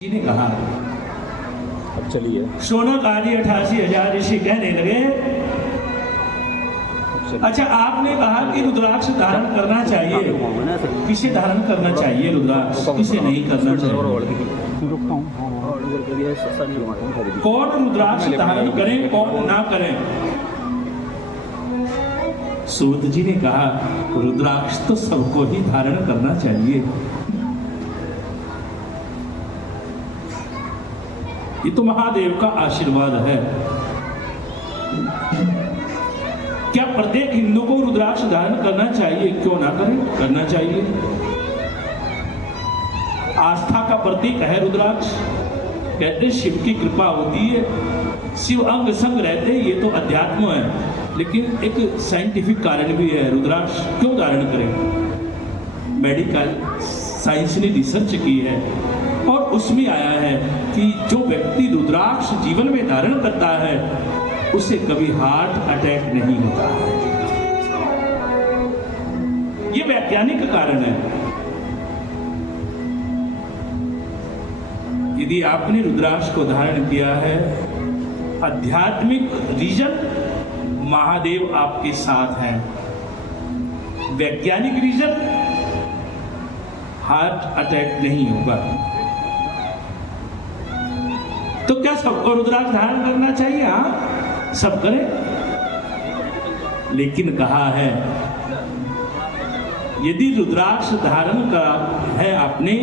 जी ने कहा। अब चलिए। शौनक आदि 88,000 ऋषि कहने लगे, अच्छा आपने कहा कि रुद्राक्ष धारण करना चाहिए, किसे धारण करना चाहिए रुद्राक्ष, किसे नहीं करना चाहिए? कौन रुद्राक्ष धारण करें कौन ना करें? सूत जी ने कहा रुद्राक्ष तो सबको ही धारण करना चाहिए। ये तो महादेव का आशीर्वाद है। क्या प्रत्येक हिंदू को रुद्राक्ष धारण करना चाहिए? क्यों ना करें, करना चाहिए। आस्था का प्रतीक है रुद्राक्ष। कहते शिव की कृपा होती है, शिव अंग संग रहते, ये तो अध्यात्म है। लेकिन एक साइंटिफिक कारण भी है, रुद्राक्ष क्यों धारण करें। मेडिकल साइंस ने रिसर्च की है और उसमें आया है कि जो व्यक्ति रुद्राक्ष जीवन में धारण करता है उसे कभी हार्ट अटैक नहीं होता है। ये वैज्ञानिक कारण है। यदि आपने रुद्राक्ष को धारण किया है, आध्यात्मिक रीजन महादेव आपके साथ हैं। वैज्ञानिक रीजन हार्ट अटैक नहीं होगा। तो क्या सबको रुद्राक्ष धारण करना चाहिए? हाँ, सब करें। लेकिन कहा है यदि रुद्राक्ष धारण का है, आपने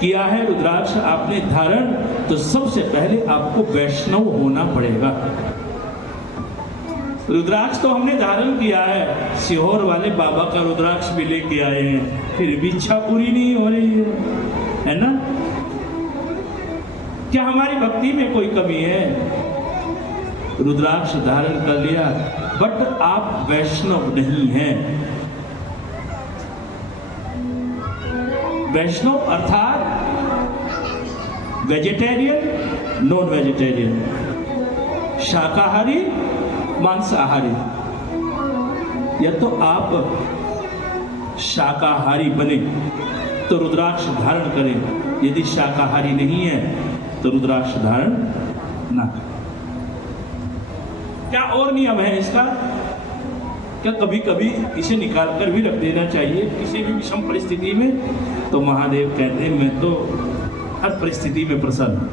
किया है रुद्राक्ष आपने धारण, तो सबसे पहले आपको वैष्णव होना पड़ेगा। रुद्राक्ष तो हमने धारण किया है, सीहोर वाले बाबा का रुद्राक्ष भी लेके आए हैं, फिर भी इच्छा पूरी नहीं हो रही है ना? क्या हमारी भक्ति में कोई कमी है? रुद्राक्ष धारण कर लिया बट आप वैष्णव नहीं हैं। वैष्णव अर्थात वेजिटेरियन, नॉन वेजिटेरियन, शाकाहारी, मांसाहारी। या तो आप शाकाहारी बने तो रुद्राक्ष धारण करें, यदि शाकाहारी नहीं है तो रुद्राक्ष धारण ना करें। क्या और नियम है इसका? क्या कभी कभी इसे निकाल कर भी रख देना चाहिए किसी भी विषम परिस्थिति में? तो महादेव कहते हैं मैं तो हर परिस्थिति में प्रसन्न हूं।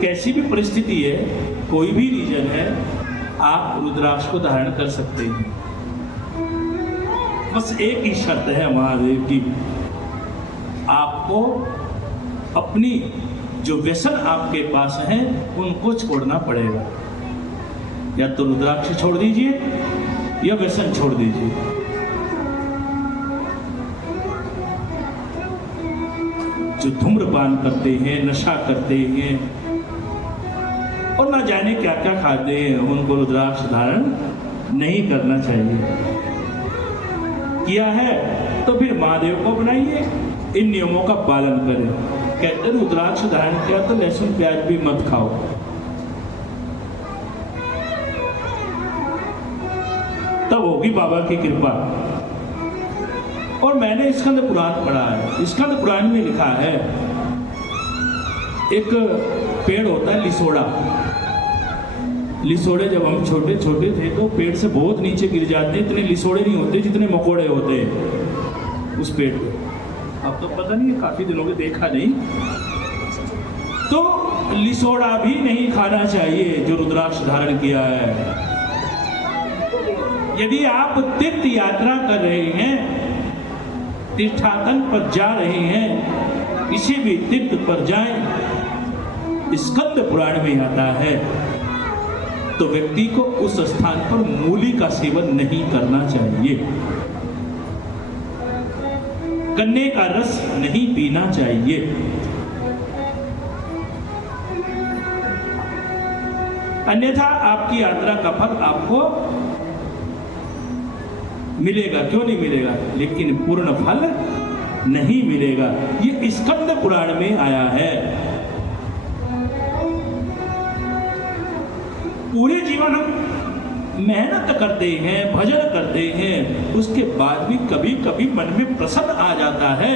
कैसी भी परिस्थिति है, कोई भी रीजन है, आप रुद्राक्ष को धारण कर सकते हैं। बस एक ही शर्त है महादेव की, आपको अपनी जो व्यसन आपके पास है उनको छोड़ना पड़ेगा। या तो रुद्राक्ष छोड़ दीजिए या व्यसन छोड़ दीजिए। जो धूम्रपान करते हैं, नशा करते हैं और ना जाने क्या क्या खाते हैं, उनको रुद्राक्ष धारण नहीं करना चाहिए। किया है तो फिर महादेव को बनाइए, इन नियमों का पालन करें। कहते रुद्राक्ष धारण किया तो लहसुन प्याज भी मत खाओ। तब होगी बाबा की कृपा। और मैंने स्कंद पुराण पढ़ा है, स्कंद पुराण में लिखा है एक पेड़ होता है लिसोड़ा। लिसोड़े जब हम छोटे छोटे थे तो पेड़ से बहुत नीचे गिर जाते, इतने लिसोड़े नहीं होते जितने मकोड़े होते उस पेड़ पे। अब तो पता नहीं, काफी दिनों के देखा नहीं। तो लिसोड़ा भी नहीं खाना चाहिए जो रुद्राक्ष धारण किया है। यदि आप तीर्थ यात्रा कर रहे हैं, तीर्थाटन पर जा रहे हैं, किसी भी तीर्थ पर जाएं, स्कंद पुराण में आता है, तो व्यक्ति को उस स्थान पर मूली का सेवन नहीं करना चाहिए, गन्ने का रस नहीं पीना चाहिए। अन्यथा आपकी यात्रा का फल आपको मिलेगा। क्यों नहीं मिलेगा? लेकिन पूर्ण फल नहीं मिलेगा। ये स्कंद पुराण में आया है। पूरे जीवन हम मेहनत करते हैं, भजन करते हैं, उसके बाद भी कभी कभी मन में प्रसन्न आ जाता है।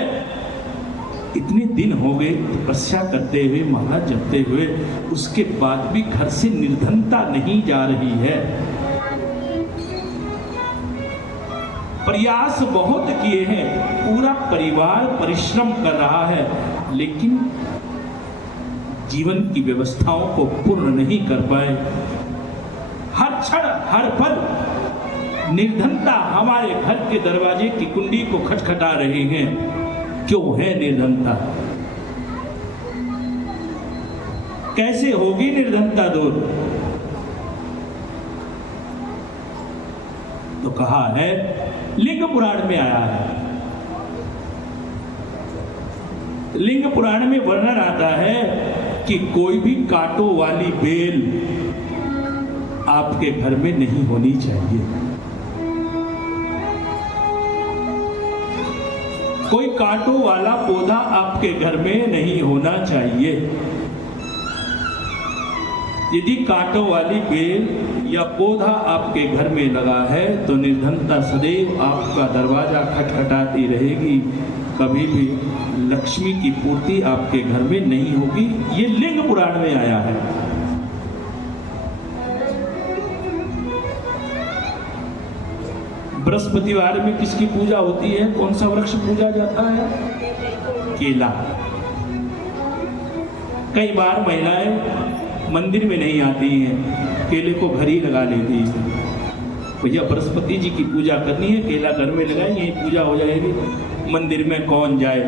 इतने दिन हो गए तपस्या करते हुए, माला जपते हुए, उसके बाद भी घर से निर्धनता नहीं जा रही है। प्रयास बहुत किए हैं, पूरा परिवार परिश्रम कर रहा है, लेकिन जीवन की व्यवस्थाओं को पूर्ण नहीं कर पाए। हर क्षण हर पल निर्धनता हमारे घर के दरवाजे की कुंडी को खटखटा रहे हैं। क्यों है निर्धनता? कैसे होगी निर्धनता दूर? तो कहा है, लिंग पुराण में आया है। लिंग पुराण में वर्णन आता है कि कोई भी कांटों वाली बेल आपके घर में नहीं होनी चाहिए। कोई कांटों वाला पौधा आपके घर में नहीं होना चाहिए। यदि कांटों वाली बेल या पौधा आपके घर में लगा है तो निर्धनता सदैव आपका दरवाजा खटखटाती रहेगी। कभी भी लक्ष्मी की पूर्ति आपके घर में नहीं होगी। ये लिंग पुराण में आया है। बृहस्पतिवार में किसकी पूजा होती है? कौन सा वृक्ष पूजा जाता है? केला। कई बार महिलाएं मंदिर में नहीं आती हैं, केले को घर ही लगा लेती हैं। भैया बृहस्पति जी की पूजा करनी है, केला घर में लगाएं, यही पूजा हो जाएगी, मंदिर में कौन जाए?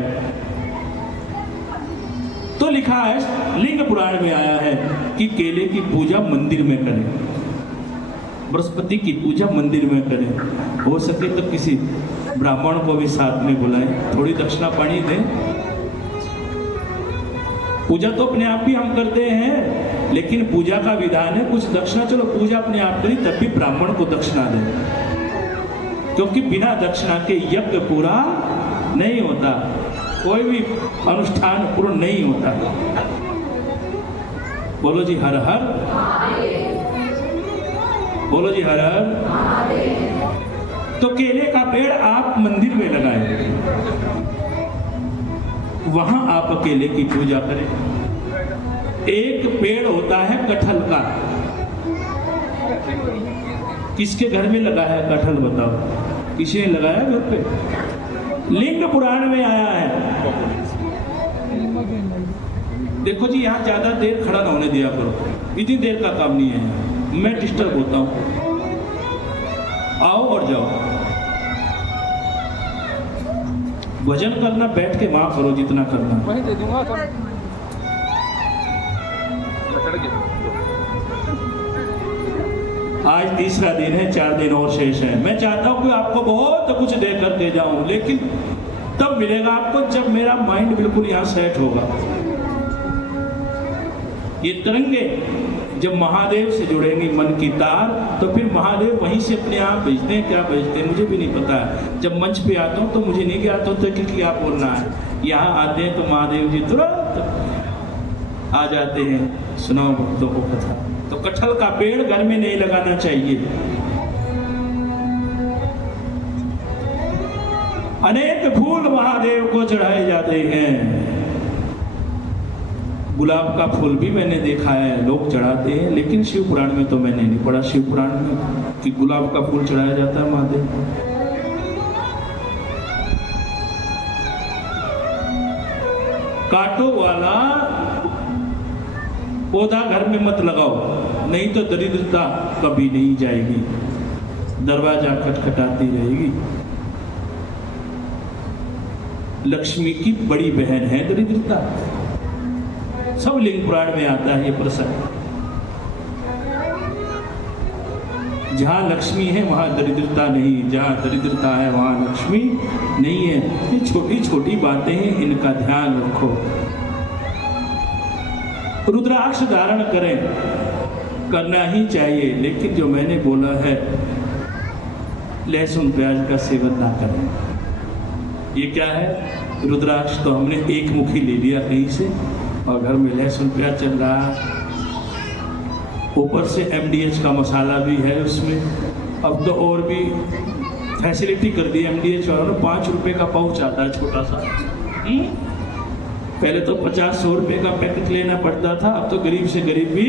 तो लिखा है, लिंग पुराण में आया है कि केले की पूजा मंदिर में करें, बृहस्पति की पूजा मंदिर में करें। हो सके तो किसी ब्राह्मण को भी साथ में बुलाएं, थोड़ी दक्षिणा पानी दें। पूजा तो अपने आप भी हम करते हैं, लेकिन पूजा का विधान है कुछ दक्षिणा। चलो पूजा अपने आप करी, तब भी ब्राह्मण को दक्षिणा दें, क्योंकि बिना दक्षिणा के यज्ञ पूरा नहीं होता, कोई भी अनुष्ठान पूर्ण नहीं होता। बोलो जी हर हर, बोलो जी हर हर। तो केले का पेड़ आप मंदिर में लगाएं, वहां आप केले की पूजा करें। एक पेड़ होता है कटहल का, किसके घर में लगा है कटहल? बताओ, किसी ने लगाया घर पे? लिंग पुराण में आया है। देखो जी, यहाँ ज्यादा देर खड़ा ना होने दिया करो, इतनी देर का काम नहीं है, मैं डिस्टर्ब होता हूं। आओ और जाओ। भजन करना बैठ के वहां करो, जितना करना। वहीं दे दूंगा। आज तीसरा दिन है, 4 दिन और शेष है। मैं चाहता हूं कि आपको बहुत कुछ दे करके जाऊं, लेकिन तब मिलेगा आपको जब मेरा माइंड बिल्कुल यहां सेट होगा। ये तरंगे जब महादेव से जुड़ेंगी मन की तार, तो फिर महादेव वहीं से अपने आप भेजते हैं। क्या भेजते हैं मुझे भी नहीं पता है। जब मंच पे आता हूँ तो मुझे नहीं ज्ञात होता कि क्या बोलना है। यहाँ आते हैं तो महादेव जी तुरंत आ जाते हैं, सुनाओ भक्तों को कथा। तो कटहल का पेड़ घर में नहीं लगाना चाहिए। अनेक फूल महादेव को चढ़ाए जाते हैं। गुलाब का फूल भी मैंने देखा है, लोग चढ़ाते हैं, लेकिन शिव पुराण में तो मैंने नहीं पढ़ा शिव पुराण में कि गुलाब का फूल चढ़ाया जाता है महादेव को। कांटों वाला पौधा घर में मत लगाओ, नहीं तो दरिद्रता कभी नहीं जाएगी, दरवाजा खटखटाती रहेगी। लक्ष्मी की बड़ी बहन है दरिद्रता। सब लिंग पुराण में आता है ये प्रसंग। जहां लक्ष्मी है वहां दरिद्रता नहीं, जहां दरिद्रता है वहां लक्ष्मी नहीं है। ये छोटी छोटी बातें हैं, इनका ध्यान रखो। रुद्राक्ष धारण करें, करना ही चाहिए, लेकिन जो मैंने बोला है लहसुन प्याज का सेवन ना करें। ये क्या है? रुद्राक्ष तो हमने एक मुखी ले लिया कहीं से, और घर में लहसुन प्याज चल रहा। ऊपर से MDH का मसाला भी है उसमें। अब तो और भी फैसिलिटी कर दी MDH वालों ने, 5 रुपए का पाउच आता है छोटा सा। पहले तो 50-100 रुपए का पैकेट लेना पड़ता था, अब तो गरीब से गरीब भी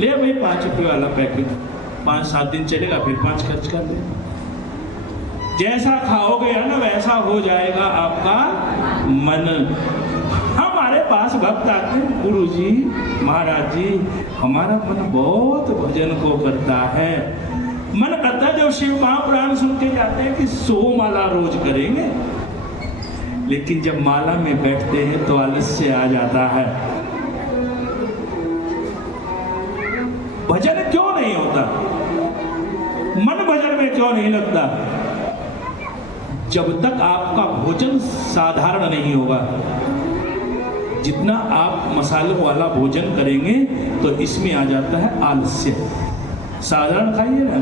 ले भाई 5 रुपए वाला पैकेट, 5-7 दिन चलेगा, फिर 5 खर्च कर दे। जैसा खाओगे है ना वैसा हो जाएगा आपका मन। हमारे पास भक्त आते हैं, गुरु जी महाराज जी हमारा मन बहुत भजन को करता है, मन करता है जब शिव महापुराण सुन के जाते हैं कि 100 माला रोज करेंगे, लेकिन जब माला में बैठते हैं तो आलस्य आ जाता है। भजन क्यों नहीं होता, मन भजन में क्यों नहीं लगता? जब तक आपका भोजन साधारण नहीं होगा। जितना आप मसालों वाला भोजन करेंगे तो इसमें आ जाता है आलस्य। साधारण खाइए ना,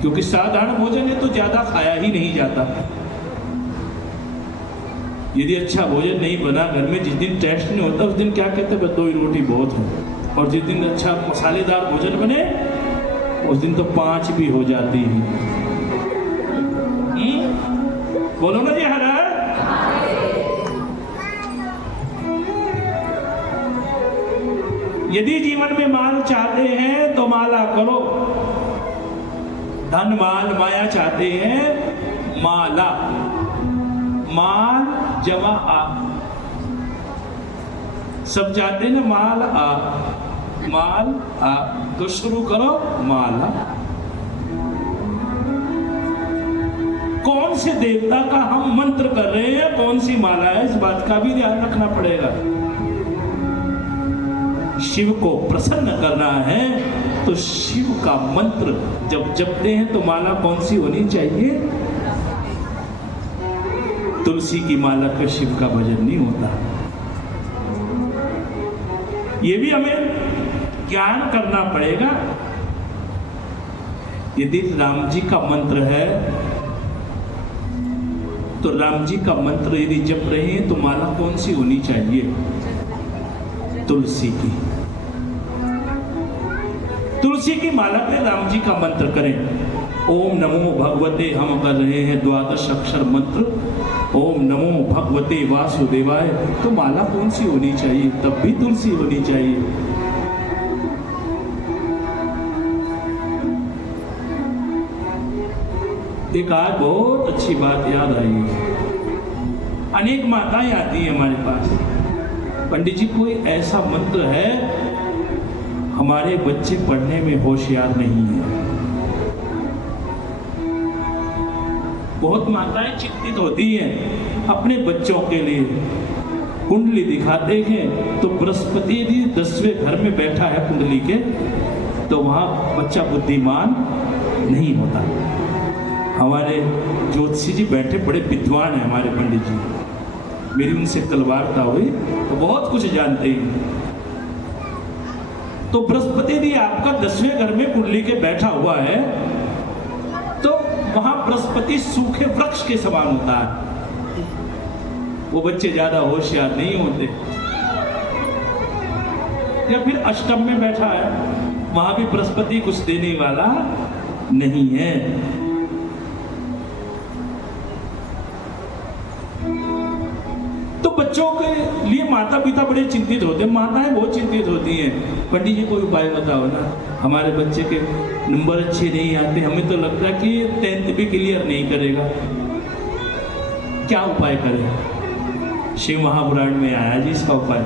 क्योंकि साधारण भोजन है तो ज्यादा खाया ही नहीं जाता। यदि अच्छा भोजन नहीं बना घर में, जिस दिन टेस्ट नहीं होता उस दिन क्या कहते हैं 2 ही रोटी बहुत है, और जिस दिन अच्छा मसालेदार भोजन बने उस दिन तो 5 भी हो जाती है। बोलो ना जी हर हर। यदि जीवन में माल चाहते हैं तो माला करो, धन माल माया चाहते हैं माला, माल जमा आ, सब चाहते हैं ना माल आ, माल आ, तो शुरू करो माला। कौन से देवता का हम मंत्र कर रहे हैं, कौन सी माला है, इस बात का भी ध्यान रखना पड़ेगा। शिव को प्रसन्न करना है तो शिव का मंत्र जब जपते हैं तो माला कौन सी होनी चाहिए? तुलसी की माला पे शिव का भजन नहीं होता। ये भी हमें ज्ञान करना पड़ेगा। यदि राम जी का मंत्र है तो राम जी का मंत्र यदि जप रहे हैं तो माला कौन सी होनी चाहिए? तुलसी की। तुलसी की माला पे राम जी का मंत्र करें। ओम नमो भगवते, हम कर रहे हैं 12 अक्षर मंत्र, ओम नमो भगवते वासुदेवाय, तो माला कौन सी होनी चाहिए? तब भी तुलसी होनी चाहिए। एक आज बहुत अच्छी बात याद आई। अनेक माताएं आती हैं हमारे पास, पंडित जी कोई ऐसा मंत्र है हमारे बच्चे पढ़ने में होशियार नहीं है। बहुत माताएं चिंतित होती हैं अपने बच्चों के लिए। कुंडली दिखाते हैं तो बृहस्पति यदि 10वें घर में बैठा है कुंडली के, तो वहां बच्चा बुद्धिमान नहीं होता। हमारे ज्योतिषी जी बैठे बड़े विद्वान हैं हमारे पंडित जी, मेरी उनसे कल वार्ता हुई तो बहुत कुछ जानते हैं। तो बृहस्पति यदि आपका 10वें घर में कुंडली के बैठा हुआ है तो वहां बृहस्पति सूखे वृक्ष के समान होता है, वो बच्चे ज्यादा होशियार नहीं होते। या फिर अष्टम में बैठा है, वहां भी बृहस्पति कुछ देने वाला नहीं है। तो बच्चों के लिए माता पिता बड़े चिंतित होते हैं, माताएं बहुत चिंतित होती हैं। पंडित जी कोई उपाय बताओ ना, हमारे बच्चे के नंबर अच्छे नहीं आते, हमें तो लगता है कि 10th भी क्लियर नहीं करेगा, क्या उपाय करें? शिव महापुराण में आया जी इसका उपाय।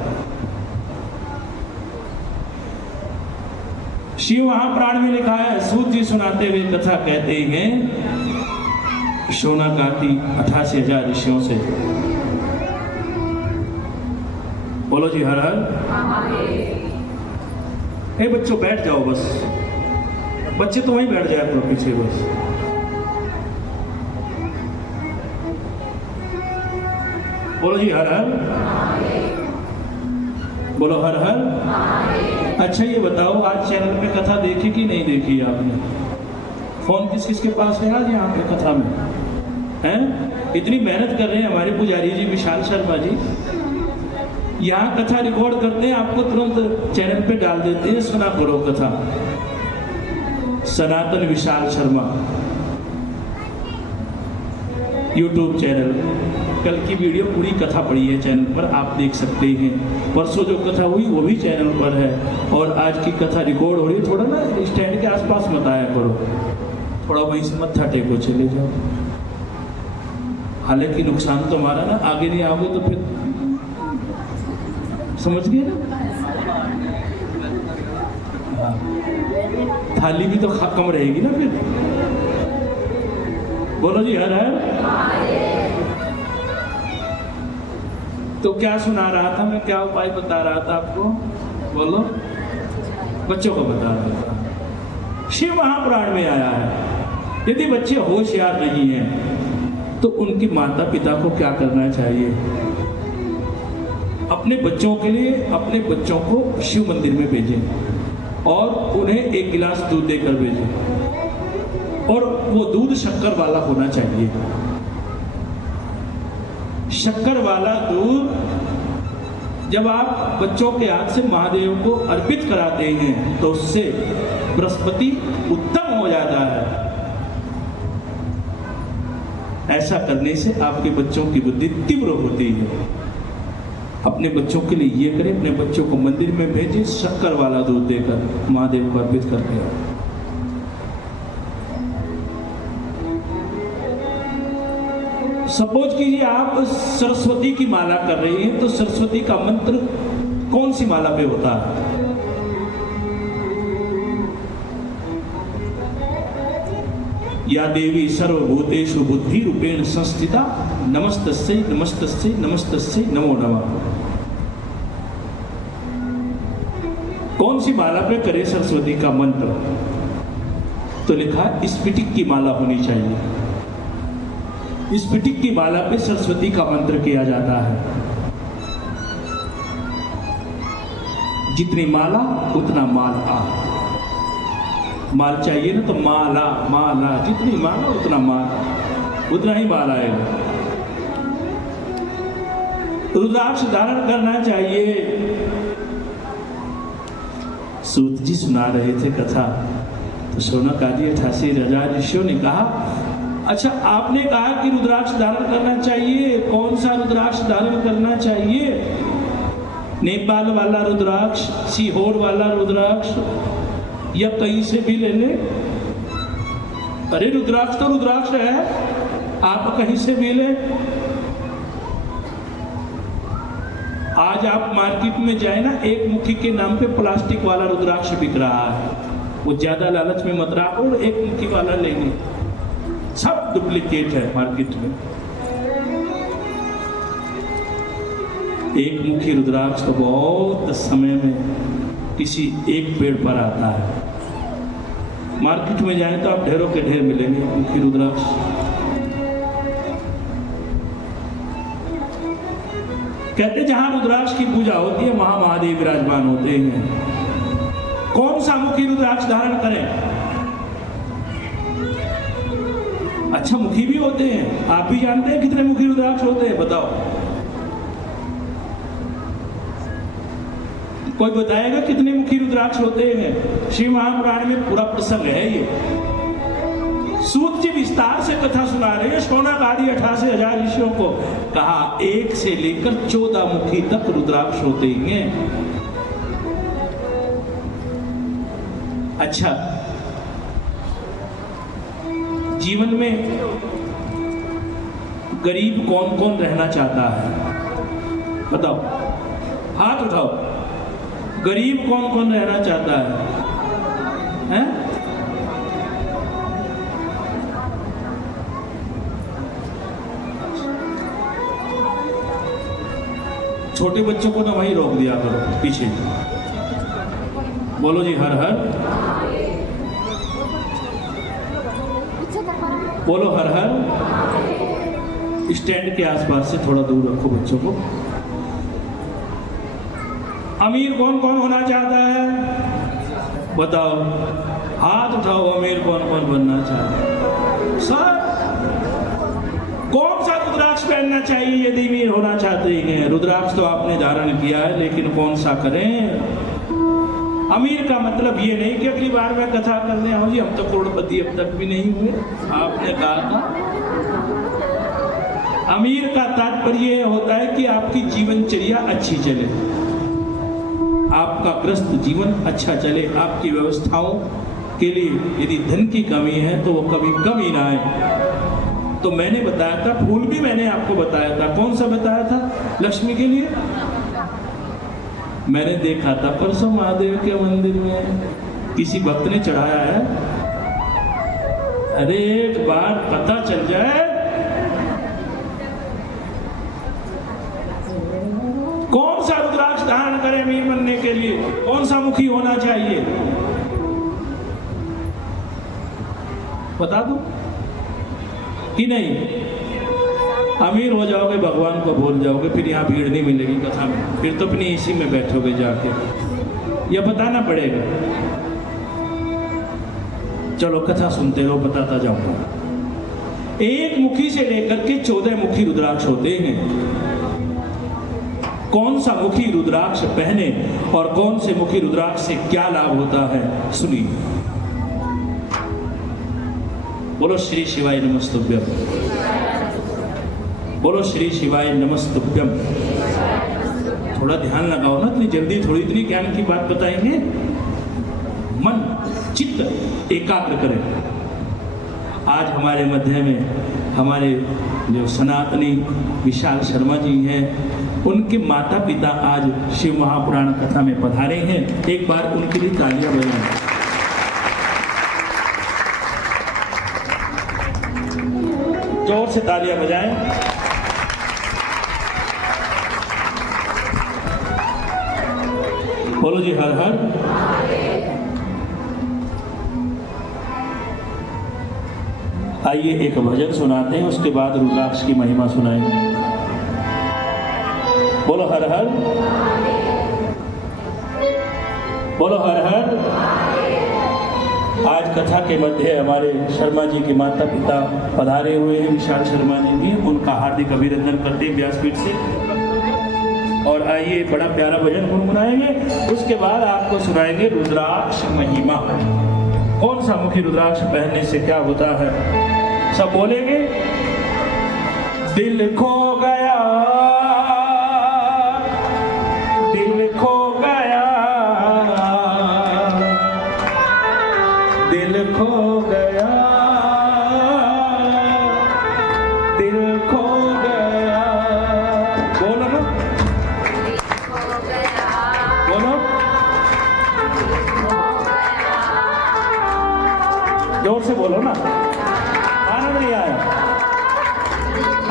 शिव महापुराण में लिखा है, सूत जी सुनाते हुए कथा कहते हैं, शोनाकाती 88,000 ऋषियों से। बोलो जी हर हर। हे बच्चों बैठ जाओ, बस बच्चे तो वहीं बैठ जाए करो पीछे बस। बोलो जी हर हर। बोलो हर हर। अच्छा ये बताओ आज चैनल पे कथा देखी कि नहीं देखी आपने? फोन किस किस के पास है आज यहाँ पे कथा में? हैं? इतनी मेहनत कर रहे हैं हमारे पुजारी जी विशाल शर्मा जी, यहाँ कथा रिकॉर्ड करते हैं, आपको तुरंत चैनल पे डाल देते हैं, सुना करो कथा। सनातन विशाल शर्मा यूट्यूब चैनल, कल की वीडियो पूरी कथा पड़ी है चैनल पर, आप देख सकते हैं। परसों जो कथा हुई वो भी चैनल पर है, और आज की कथा रिकॉर्ड हो रही है। थोड़ा ना स्टैंड के आसपास मत आया करो, थोड़ा वहीं से मत्था टेको चले जाओ। हालांकि नुकसान तो हमारा ना, आगे नहीं आओगे तो फिर समझ गए ना। हाँ। थाली भी तो कम रहेगी ना फिर। बोलो जी हर हर। तो क्या सुना रहा था मैं, क्या उपाय बता रहा था आपको? बोलो। बच्चों को बता रहा था। शिव महापुराण में आया है, यदि बच्चे होशियार नहीं हैं तो उनके माता पिता को क्या करना चाहिए? अपने बच्चों के लिए अपने बच्चों को शिव मंदिर में भेजें और उन्हें एक गिलास दूध देकर भेजें, और वो दूध शक्कर वाला होना चाहिए। शक्कर वाला दूध जब आप बच्चों के हाथ से महादेव को अर्पित कराते हैं तो उससे बृहस्पति उत्तम हो जाता है। ऐसा करने से आपके बच्चों की बुद्धि तीव्र होती है। अपने बच्चों के लिए ये करें, अपने बच्चों को मंदिर में भेजें, शक्कर वाला दूध देकर महादेव को अर्पित करके आओ। सपोज कीजिए आप सरस्वती की माला कर रही हैं, तो सरस्वती का मंत्र कौन सी माला पे होता है? या देवी सर्वभूतेषु बुद्धि रूपेण संस्थिता नमस्तस्यै नमस्तस्यै नमस्तस्यै नमो नमः। कौन सी माला पे करे सरस्वती का मंत्र? तो लिखा स्फटिक की माला होनी चाहिए। स्फटिक की माला पे सरस्वती का मंत्र किया जाता है। जितनी माला उतना माल आ। माल चाहिए ना तो माला माला, जितनी माला उतना माल, उतना ही माल आएगा। रुद्राक्ष धारण करना चाहिए। सूत जी सुना रहे थे कथा, तो शौनक आदि 88,000 ऋषियों ने कहा, अच्छा आपने कहा कि रुद्राक्ष धारण करना चाहिए, कौन सा रुद्राक्ष धारण करना चाहिए? नेपाल वाला रुद्राक्ष, सीहोर वाला रुद्राक्ष, या कहीं से भी ले ले? अरे रुद्राक्ष तो रुद्राक्ष है, आप कहीं से भी ले। आज आप मार्केट में जाए ना, एक मुखी के नाम पे प्लास्टिक वाला रुद्राक्ष बिक रहा है। वो ज्यादा लालच में मत रहा और एक मुखी वाला लेंगे, सब डुप्लीकेट है मार्केट में। एक मुखी रुद्राक्ष तो बहुत समय में किसी एक पेड़ पर आता है। मार्केट में जाए तो आप ढेरों के ढेर मिलेंगे मुखी रुद्राक्ष। कहते जहां रुद्राक्ष की पूजा होती है वहां महादेव विराजमान होते हैं। कौन सा मुखी रुद्राक्ष धारण करें? अच्छा मुखी भी होते हैं, आप भी जानते हैं कितने मुखी रुद्राक्ष होते हैं? बताओ, कोई बताएगा कितने मुखी रुद्राक्ष होते हैं? शिव महापुराण में पूरा प्रसंग है ये। सूत जी विस्तार से कथा सुना रहे हैं। शौनक आदि 88,000 ऋषियों को कहा 1 से लेकर 14 मुखी तक रुद्राक्ष होते हैं। अच्छा, जीवन में गरीब कौन कौन रहना चाहता है? बताओ, हाथ उठाओ। गरीब कौन कौन रहना चाहता है? हैं? छोटे बच्चों को ना वहीं रोक दिया करो पीछे। बोलो जी हर हर। बोलो हर हर। स्टैंड के आसपास से थोड़ा दूर रखो बच्चों को। अमीर कौन कौन होना चाहता है? बताओ, हाथ उठाओ। अमीर कौन कौन बनना चाहता है? सर, कौन सा रुद्राक्ष पहनना चाहिए यदि अमीर होना चाहते हैं? रुद्राक्ष तो आपने धारण किया है, लेकिन कौन सा करें? अमीर का मतलब ये नहीं कि अगली बार मैं कथा करने आऊं जी हम तो करोड़पति अब तक भी नहीं हुए, आपने कहा था। अमीर का तात्पर्य यह होता है कि आपकी जीवनचर्या अच्छी चले, आपका ग्रस्त जीवन अच्छा चले, आपकी व्यवस्थाओं के लिए यदि धन की कमी है तो वो कभी कमी ना आए। तो मैंने बताया था, फूल भी मैंने आपको बताया था। कौन सा बताया था? लक्ष्मी के लिए। मैंने देखा था परसों महादेव के मंदिर में किसी भक्त ने चढ़ाया है। अरे एक बार पता चल जाए कौन सा रुद्राक्ष धारण करे अमीर बनने के लिए, कौन सा मुखी होना चाहिए, बता दो कि नहीं? अमीर हो जाओगे, भगवान को भूल जाओगे, फिर यहाँ भीड़ नहीं मिलेगी कथा में, फिर तो अपनी इसी में बैठोगे जाके। यह बताना पड़ेगा। चलो कथा सुनते रहो, बताता जाऊंगा। एक मुखी से लेकर के 14 मुखी रुद्राक्ष होते हैं। कौन सा मुखी रुद्राक्ष पहने और कौन से मुखी रुद्राक्ष से क्या लाभ होता है, सुनिए। बोलो श्री शिवाय नमस्तुभ्यम, बोलो श्री शिवाय नमस्तुभ्यम। थोड़ा ध्यान लगाओ ना, इतनी जल्दी थोड़ी इतनी ज्ञान की बात बताएंगे। मन चित्त एकाग्र करें। आज हमारे मध्य में हमारे जो सनातनी विशाल शर्मा जी हैं, उनके माता पिता आज शिव महापुराण कथा में पधारे हैं। एक बार उनके लिए तालियां बजाएं। जोर से तालियां बजाएं। बोलो जी हर हर। आइए एक भजन सुनाते हैं, उसके बाद रुद्राक्ष की महिमा सुनाएंगे। बोलो हर हर, बोलो हर हर। आज कथा के मध्य हमारे शर्मा जी के माता पिता पधारे हुए हैं, विशाल शर्मा जी भी, उनका हार्दिक अभिनंदन करते हैं व्यासपीठ से। और आइए बड़ा प्यारा भजन गुनगुनाएंगे, उसके बाद आपको सुनाएंगे रुद्राक्ष महिमा। कौन सा मुखी रुद्राक्ष पहनने से क्या होता है, सब बोलेंगे। दिल खो गया, दिल खो गया, दिल खो गया, दिल खो गया। बोलो ना, बोलो जोर से बोलो ना, आनंद नहीं आया।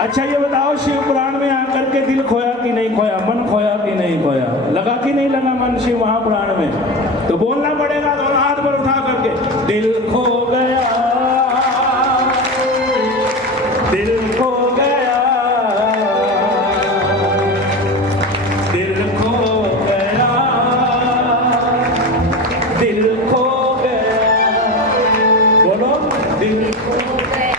अच्छा ये बताओ, शिव पुराण में आकर के दिल खोया कि नहीं खोया, मन खोया कि नहीं खोया, लगा कि नहीं लगा मन शिव महापुराण में? तो बोलना पड़ेगा दोनों हाथ पर उठा करके, दिल खो गया, दिल खो गया, दिल खो गया, दिल खो गया। बोलो दिल खो गया।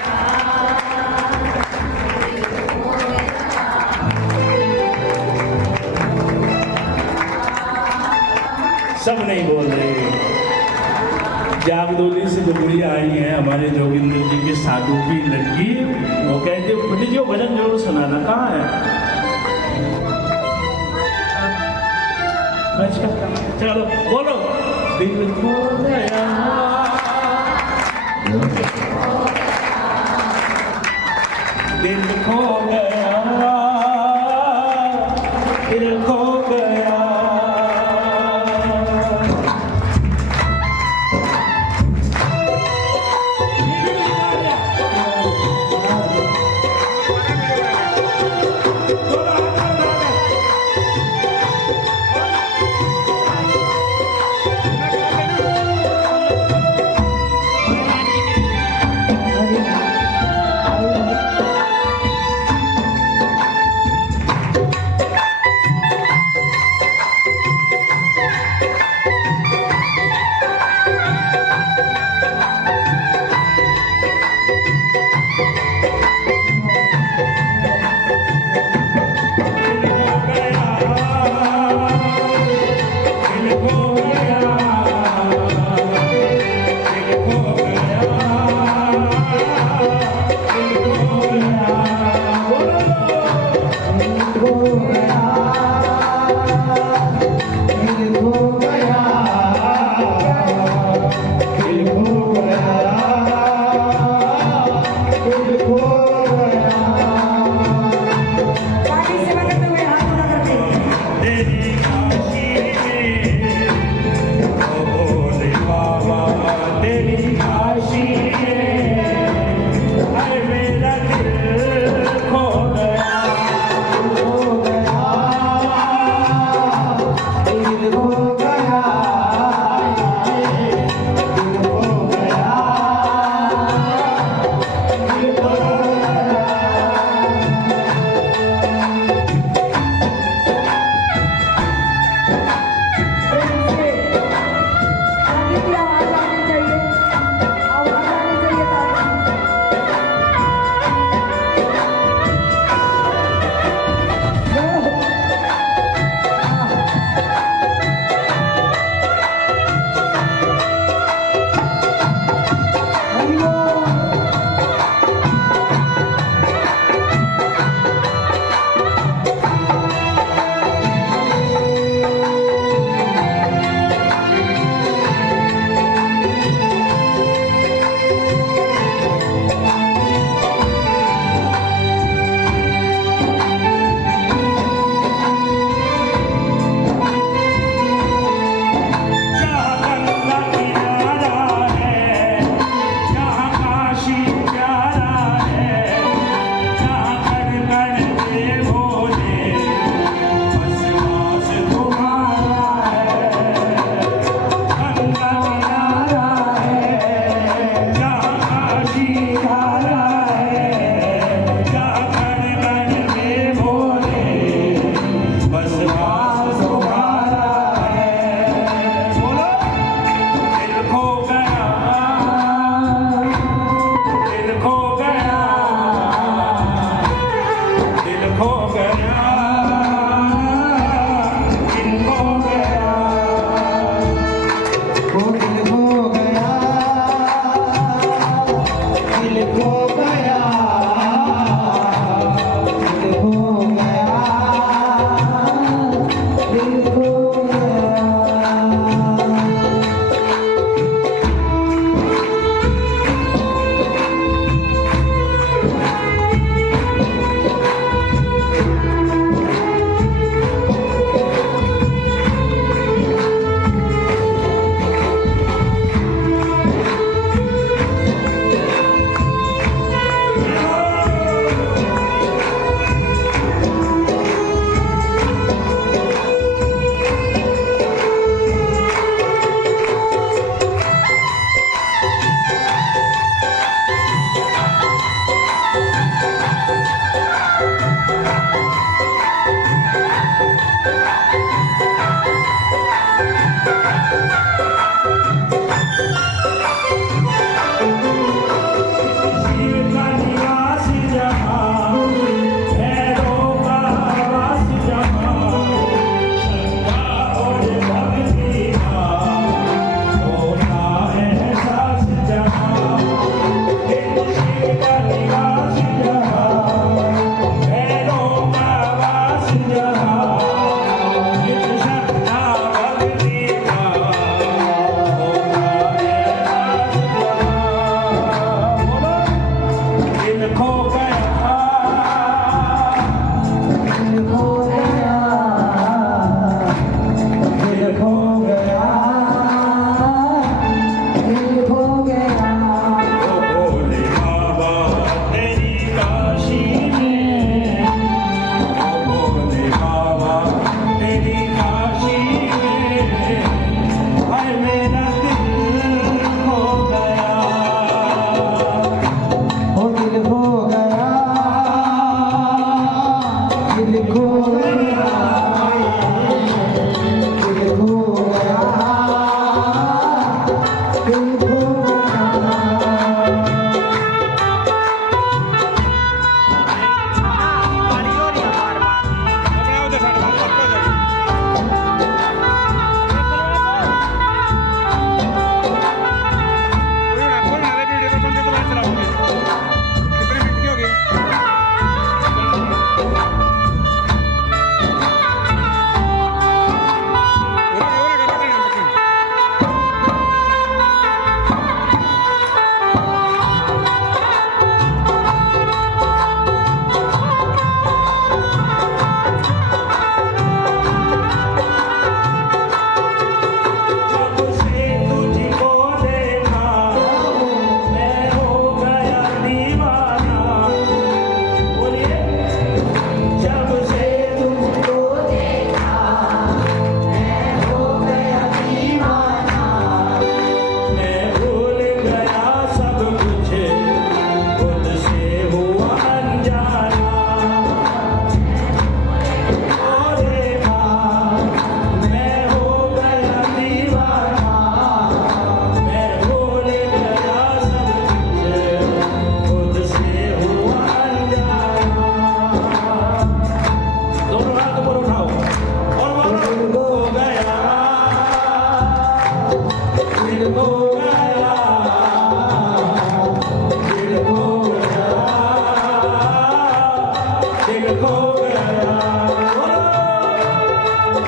सब नहीं बोल रहे। जागदोली से जो गुड़िया आई है हमारे जोगिंदर जी के साधु की लड़की, वो कहते पंडित जी भजन जरूर सुनाना। कहाँ है? अच्छा चलो बोलो, दिल खो गया, दिल खो गया, दिल खो गया।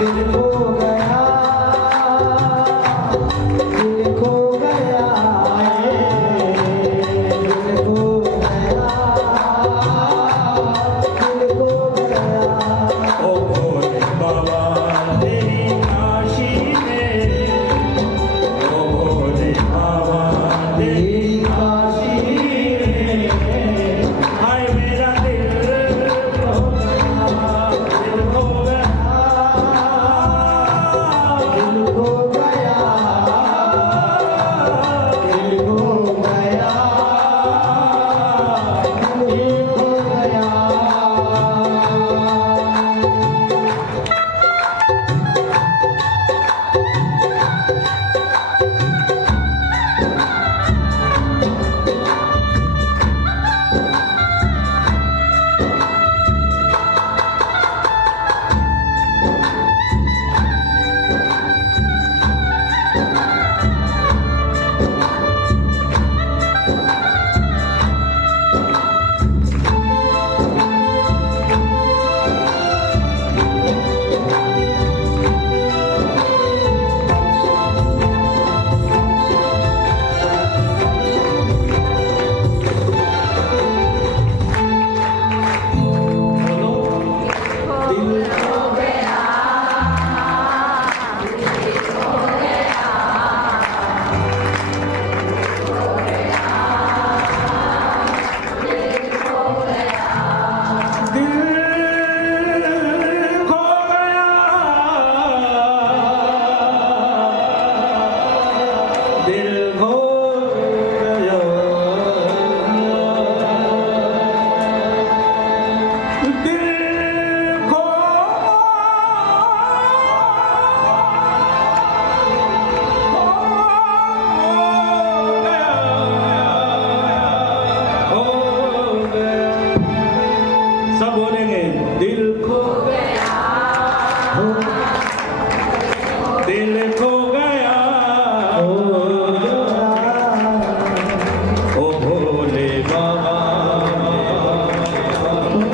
दिल खो गया, दिल खो गया, दिल खो गया, दिल खो गया। ओ भोले बाबा तेरी काशी में, ओ भोले बाबा तेरी काशी में, हाय मेरा दिल खो गया, दिल खो गया, दिल खो गया, दिल खो गया, दिल खो गया। सब बोलेंगे दिल खो गया, दिल खो गया, ओ भोले बाबा,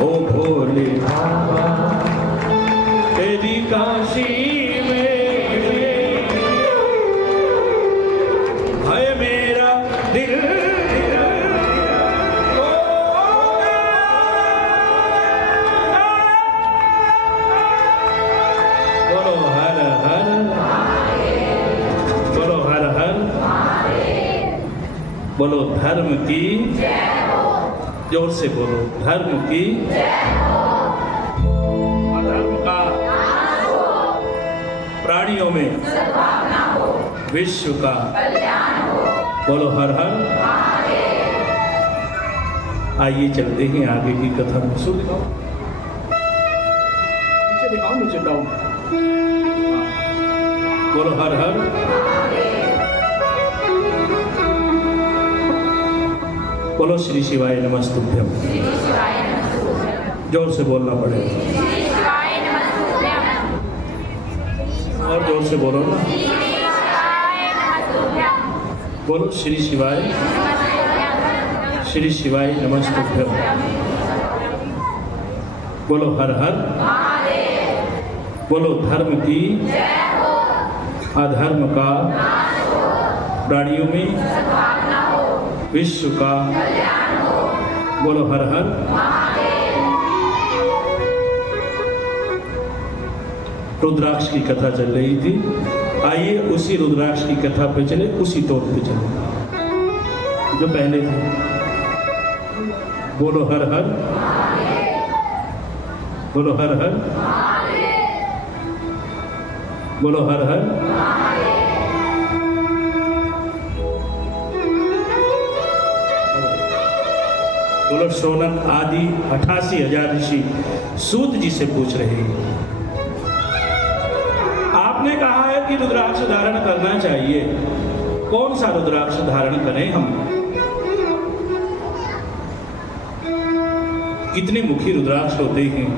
ओ भोले बाबा तेरी काशी में, हाय मेरा दिल बोलो हर हर, बोलो हर हर, बोलो धर्म की, जोर से बोलो धर्म की, धर्म का प्राणियों में विश्व का, बोलो हर हर। आइए चलते हैं आगे की कथा में। सुन दिखाओ, नीचे दिखाओ, नीचे डाउन। बोलो हर हर, बोलो श्री शिवाय नमस्तुभ्यम। जोर से बोलना पड़ेगा, और जोर से बोलो ना। बोलो श्री शिवाय, श्री शिवाय नमस्तुभ्यम। बोलो हर हर, बोलो धर्म की, अधर्म का प्राणियों में विश्व का, बोलो हर हर। रुद्राक्ष की कथा चल रही थी, आइए उसी रुद्राक्ष की कथा पे चले, उसी तौर पे चले जो पहले थे। बोलो हर हर, बोलो हर हर, बोलो हर हर। बोलो शौनक आदि 88,000 ऋषि सूत जी से पूछ रहे हैं, आपने कहा है कि रुद्राक्ष धारण करना चाहिए, कौन सा रुद्राक्ष धारण करें हम? कितने मुखी रुद्राक्ष होते हैं।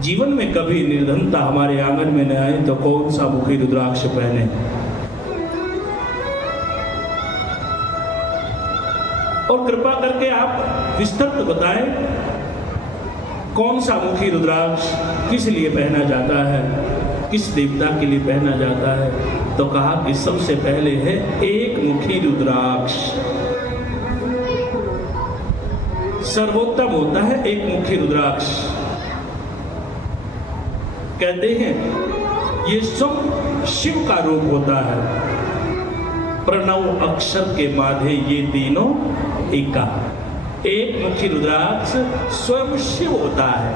जीवन में कभी निर्धनता हमारे आंगन में न आए तो कौन सा मुखी रुद्राक्ष पहने? और कृपा करके आप विस्तृत बताएं कौन सा मुखी रुद्राक्ष किस लिए पहना जाता है, किस देवता के लिए पहना जाता है? तो कहा कि सबसे पहले है एक मुखी रुद्राक्ष। सर्वोत्तम होता है एक मुखी रुद्राक्ष। कहते हैं ये सब शिव का रूप होता है। प्रणव अक्षर के माधे ये तीनों एका। एक मुखी रुद्राक्ष स्वयं शिव होता है।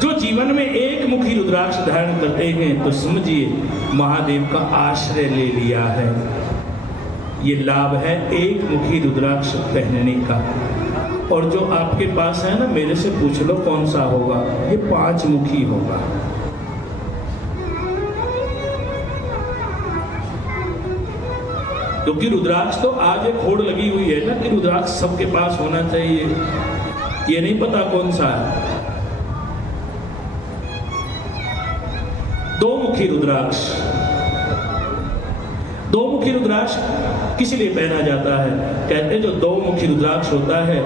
जो जीवन में एक मुखी रुद्राक्ष धारण करते हैं तो समझिए महादेव का आश्रय ले लिया है। ये लाभ है एक मुखी रुद्राक्ष पहनने का। और जो आपके पास है ना, मेरे से पूछ लो कौन सा होगा, ये 5 मुखी होगा। क्योंकि रुद्राक्ष तो आज एक होड़ लगी हुई है ना कि रुद्राक्ष सबके पास होना चाहिए। ये नहीं पता कौन सा है। 2 मुखी रुद्राक्ष। 2 मुखी रुद्राक्ष किस लिए पहना जाता है? कहते हैं जो 2 मुखी रुद्राक्ष होता है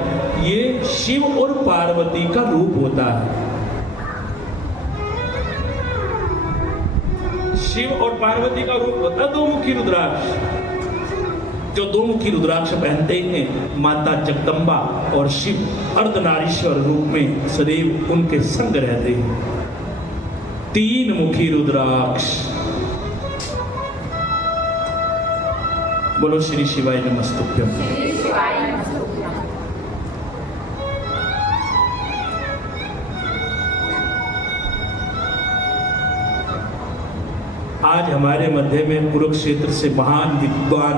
ये शिव और पार्वती का रूप होता है। शिव और पार्वती का रूप होता है 2 मुखी रुद्राक्ष। जो 2 मुखी रुद्राक्ष पहनते हैं माता जगदम्बा और शिव अर्धनारीश्वर रूप में सदैव उनके संग रहते हैं। 3 मुखी रुद्राक्ष। बोलो श्री शिवाय नमस्तुभ्यम। आज हमारे मध्य में कुरुक्षेत्र से महान विद्वान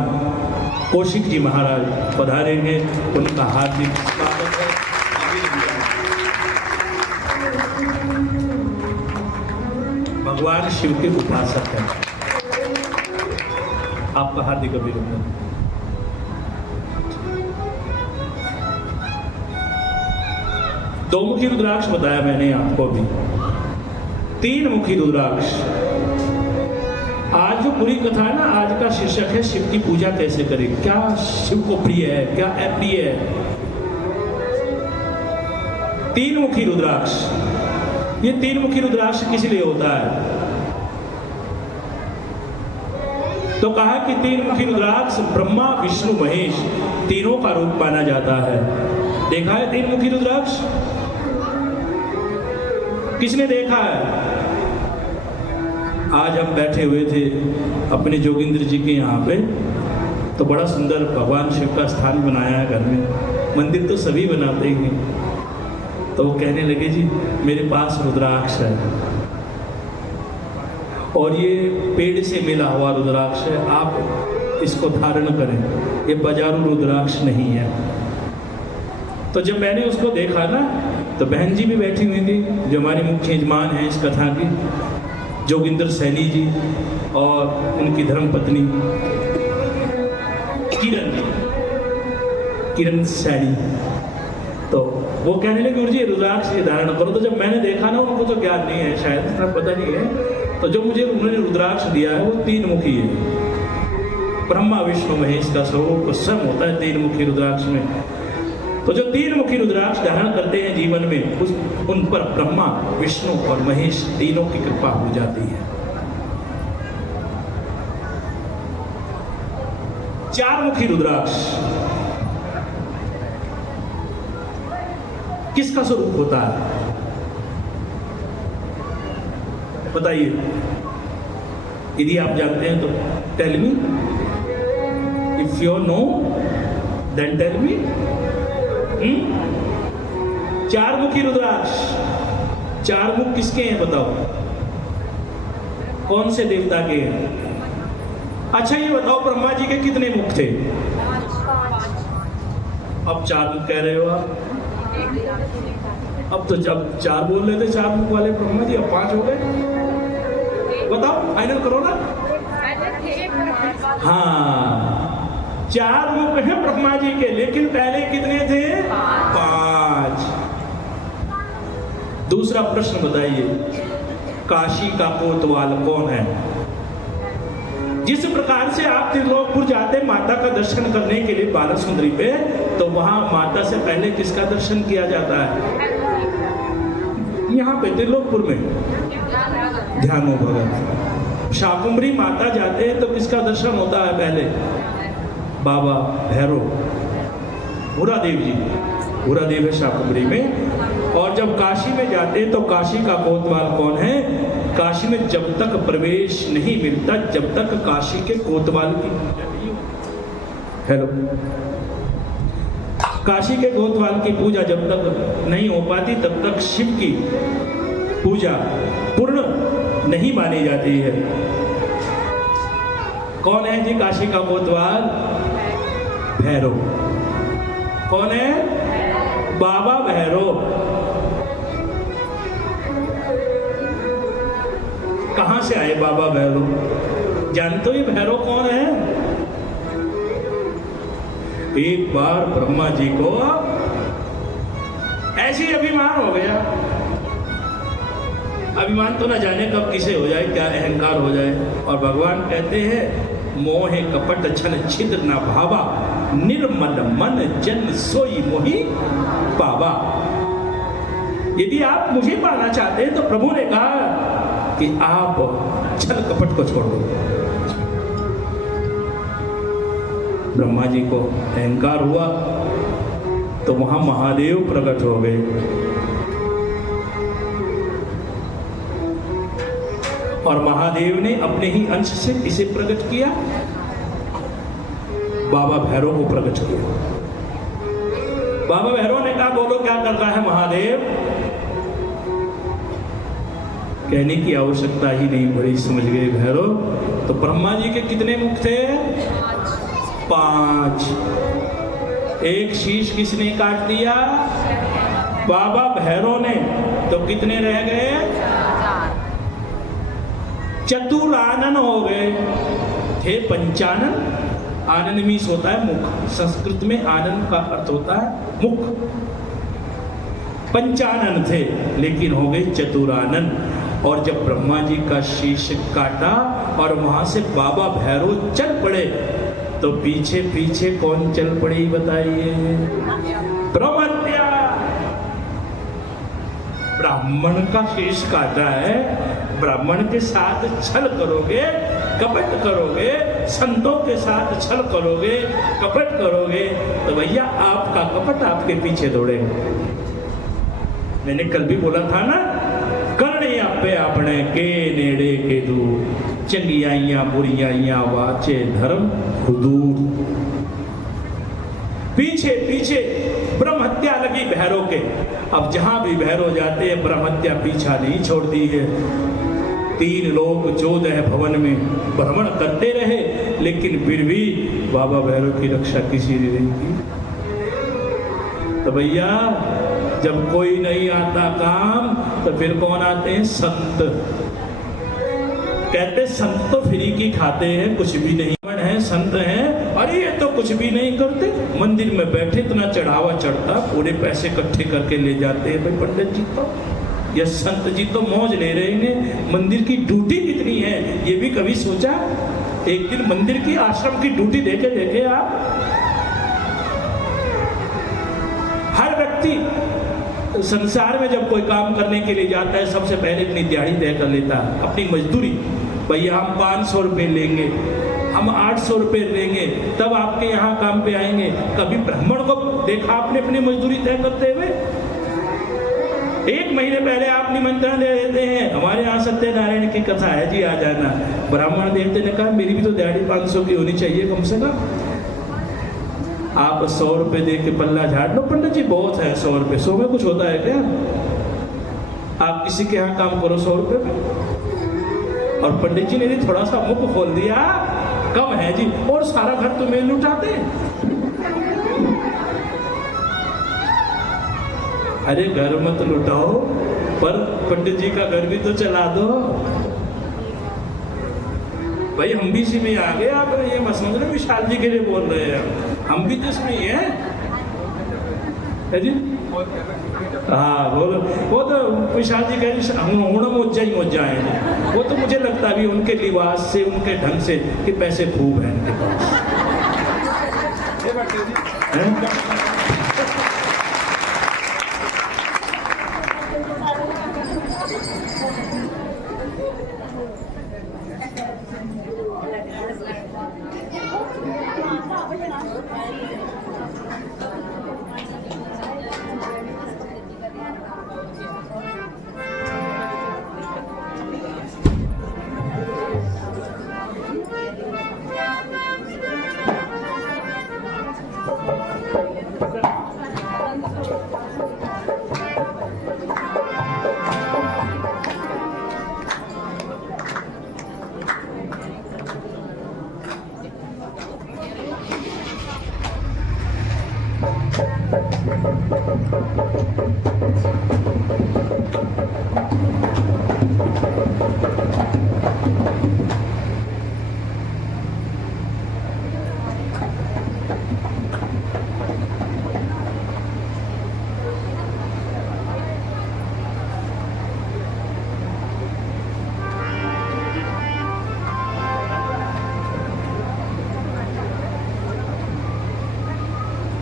कौशिक जी महाराज पधारेंगे। उनका हार्दिक स्वागत है। भगवान शिव के उपासक हैं। आपका हार्दिक अभिनंदन। दो मुखी रुद्राक्ष बताया मैंने आपको भी। 3 मुखी रुद्राक्ष। आज जो पूरी कथा है ना, आज का शीर्षक है शिव की पूजा कैसे करें। क्या शिव को प्रिय है, क्या अप्रिय है। 3 मुखी रुद्राक्ष। ये 3 मुखी रुद्राक्ष किस लिए होता है? तो कहा कि 3 मुखी रुद्राक्ष ब्रह्मा विष्णु महेश तीनों का रूप माना जाता है। देखा है 3 मुखी रुद्राक्ष? किसने देखा है? आज हम बैठे हुए थे अपने जोगिंद्र जी के यहाँ पे, तो बड़ा सुंदर भगवान शिव का स्थान बनाया है घर में। मंदिर तो सभी बनाते हैं। तो वो कहने लगे जी मेरे पास रुद्राक्ष है और ये पेड़ से मिला हुआ रुद्राक्ष है, आप इसको धारण करें, ये बाजारू रुद्राक्ष नहीं है। तो जब मैंने उसको देखा ना, तो बहन जी भी बैठी हुई थी जो हमारी मुख्य यजमान है इस कथा की, जोगिंदर सैनी जी और उनकी धर्मपत्नी किरण सैनी। तो वो कहने लगे गुरु जी रुद्राक्ष ये धारण करो। तो जब मैंने देखा ना, उनको तो ज्ञान नहीं है, शायद इतना पता नहीं है, तो जो मुझे उन्होंने रुद्राक्ष दिया है वो 3 मुखी है। ब्रह्मा विष्णु महेश का स्वरूप स्वयं होता है 3 मुखी रुद्राक्ष में। तो जो 3 मुखी रुद्राक्ष धारण करते हैं जीवन में, उन पर ब्रह्मा विष्णु और महेश तीनों की कृपा हो जाती है। 4 मुखी रुद्राक्ष किसका स्वरूप होता है बताइए? यदि आप जानते हैं तो tell me, if you know then tell me. 4 मुखी रुद्राक्ष। 4 मुख किसके हैं बताओ? कौन से देवता के हैं? अच्छा ये बताओ ब्रह्मा जी के कितने मुख थे? अब 4 मुख कह रहे हो आप। अब तो जब 4 बोल रहे थे 4 मुख वाले ब्रह्मा जी, अब 5 हो गए। बताओ फाइनल करो ना। हाँ 4 मुख हैं ब्रह्मा जी के, लेकिन पहले कितने थे? 5। दूसरा प्रश्न बताइए, काशी का कोतवाल कौन है? जिस प्रकार से आप त्रिलोकपुर जाते माता का दर्शन करने के लिए बाला सुंदरी पे, तो वहां माता से पहले किसका दर्शन किया जाता है? यहाँ पे त्रिलोकपुर में ध्यानो भगत। शाकुंभरी माता जाते हैं तो किसका दर्शन होता है पहले? बाबा भैरव, भूरादेव जी। भूरादेव है शाकुंभरी में। और जब काशी में जाते हैं तो काशी का कोतवाल कौन है? काशी में जब तक प्रवेश नहीं मिलता, जब तक काशी के कोतवाल की पूजा नहीं होती। हेलो, काशी के कोतवाल की पूजा जब तक नहीं हो पाती तब तक शिव की पूजा पूर्ण नहीं मानी जाती है। कौन है जी काशी का कोतवाल? भैरव। कौन है? बाबा भैरव। कहां से आए बाबा भैरव? जानते हो ये भैरव कौन है? एक बार ब्रह्मा जी को ऐसे ही अभिमान हो गया। अभिमान तो ना जाने कब किसे हो जाए, क्या अहंकार हो जाए। और भगवान कहते हैं मोहे कपट छन छिद्र न भावा, निर्मल मन जन सोई मोहि पावा। यदि आप मुझे पाना चाहते हैं तो प्रभु ने कहा कि आप छल कपट को छोड़ दो। ब्रह्मा जी को अहंकार हुआ तो वहां महादेव प्रकट हो गए। और महादेव ने अपने ही अंश से इसे प्रकट किया, बाबा भैरव को प्रकट किया। बाबा भैरव ने कहा बोलो क्या कर रहा है महादेव? कहने की आवश्यकता ही नहीं पड़ी, समझ गए भैरव। तो ब्रह्मा जी के कितने मुख थे? 5। एक शीश किसने काट दिया? बाबा भैरव ने। तो कितने रह गए? 4। चतुरानन हो गए। थे पंचानन। आनन मीन्स होता है मुख। संस्कृत में आनन का अर्थ होता है मुख। पंचानन थे लेकिन हो गए चतुरानन। और जब ब्रह्मा जी का शीश काटा और वहां से बाबा भैरव चल पड़े तो पीछे पीछे कौन चल पड़ी बताइए? ब्रह्महत्या। ब्राह्मण का शीश काटा है, ब्राह्मण के साथ छल करोगे, कपट करोगे, संतों के साथ छल करोगे, कपट करोगे तो भैया आपका कपट आपके पीछे दौड़ेगा। मैंने कल भी बोला था ना, करने आपे अपने के नेड़े के दूर, चंगियाइयां बुरियाइयां वाचे धर्म हुदूर। पीछे पीछे ब्रह्म हत्या लगी भैरव के। अब जहां भी भैरव जाते हैं ब्रह्म हत्या पीछा नहीं छोड़ती है। 3 लोक 14 भवन में भ्रमण करते रहे लेकिन फिर भी बाबा भैरव की रक्षा किसी ने नहीं की। तो भैया जब कोई नहीं आता काम तो फिर कौन आते हैं? संत। कहते संत तो फ्री की खाते हैं, कुछ भी नहीं है, संत हैं, अरे ये तो कुछ भी नहीं करते, मंदिर में बैठे इतना चढ़ावा चढ़ता, पूरे पैसे इकट्ठे करके ले जाते हैं। भाई पंडित जी तो या संत जी तो मौज ले रहे हैं, मंदिर की ड्यूटी कितनी है ये भी कभी सोचा? एक दिन मंदिर की आश्रम की ड्यूटी देखे आप। हर व्यक्ति संसार में जब कोई काम करने के लिए जाता है सबसे पहले अपनी दिहाड़ी तय कर लेता है, अपनी मजदूरी। भैया हम 500 रुपये लेंगे, हम 800 रुपये लेंगे, तब आपके यहाँ काम पे आएंगे। कभी ब्राह्मण को देखा आपने अपनी मजदूरी तय करते हुए? 1 महीने पहले आप निमंत्रण दे देते हैं, हमारे यहाँ सत्यनारायण की कथा है जी, आ जाना। ब्राह्मण देवते ने कहा मेरी भी तो दिहाड़ी 500 की होनी चाहिए कम से कम। आप 100 रुपये दे के पल्ला झाड़ लो, पंडित जी बहुत है 100 रुपये, 100 में कुछ होता है क्या? आप किसी के यहाँ काम करो 100 रुपये में। और पंडित जी ने भी थोड़ा सा मुख खोल दिया, कम है जी, और सारा घर तुम्हें लुटाते। अरे घर मत लुटाओ, पर पंडित जी का घर भी तो चला दो। भाई हम भी इसी में आ गए, आप ये मत समझ रहे विशाल जी के लिए बोल रहे हैं, हम भी तो इसमें ही हैं, है जी। हाँ बोलो, वो तो विशाल जी कह रहे हम हो जाए, वो तो मुझे लगता भी उनके लिबास से, उनके ढंग से कि पैसे खूब हैं उनके पास।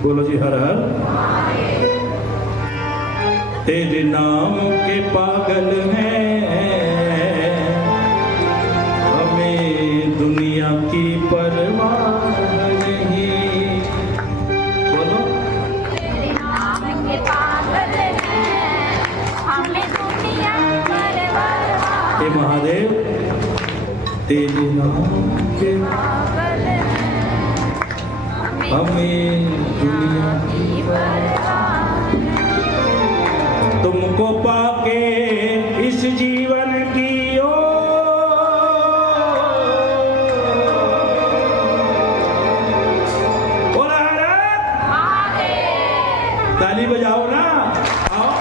बोलो जी हर हर। तेरे नाम के पागल हैं, हमें दुनिया की परवाह नहीं। बोलो तेरे नाम के पागल हैं, हमें दुनिया की परवाह हे महादेव, तेरे नाम के पागल हैं, हमें दुनिया की परवाह तुमको पाके इस जीवन की ओ बोला हर ताली बजाओ ना। आओ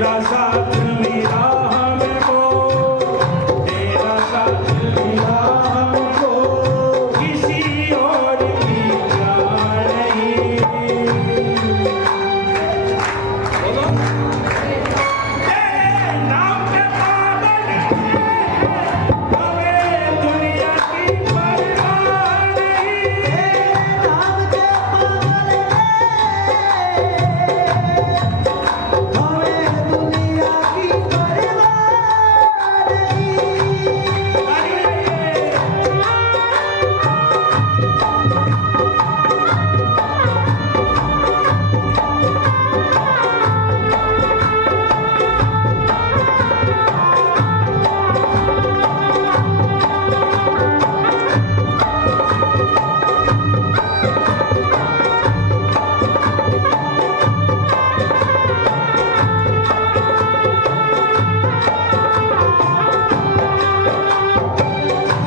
तेरा साथ मिला हमको, तेरा साथ मिला हमको, किसी और की क्या नहीं। बोलो। तेरे नाम पे पागल हैं, हमें दुनिया की परवाह नहीं। नाम के पागल हमें दुनिया की परवाह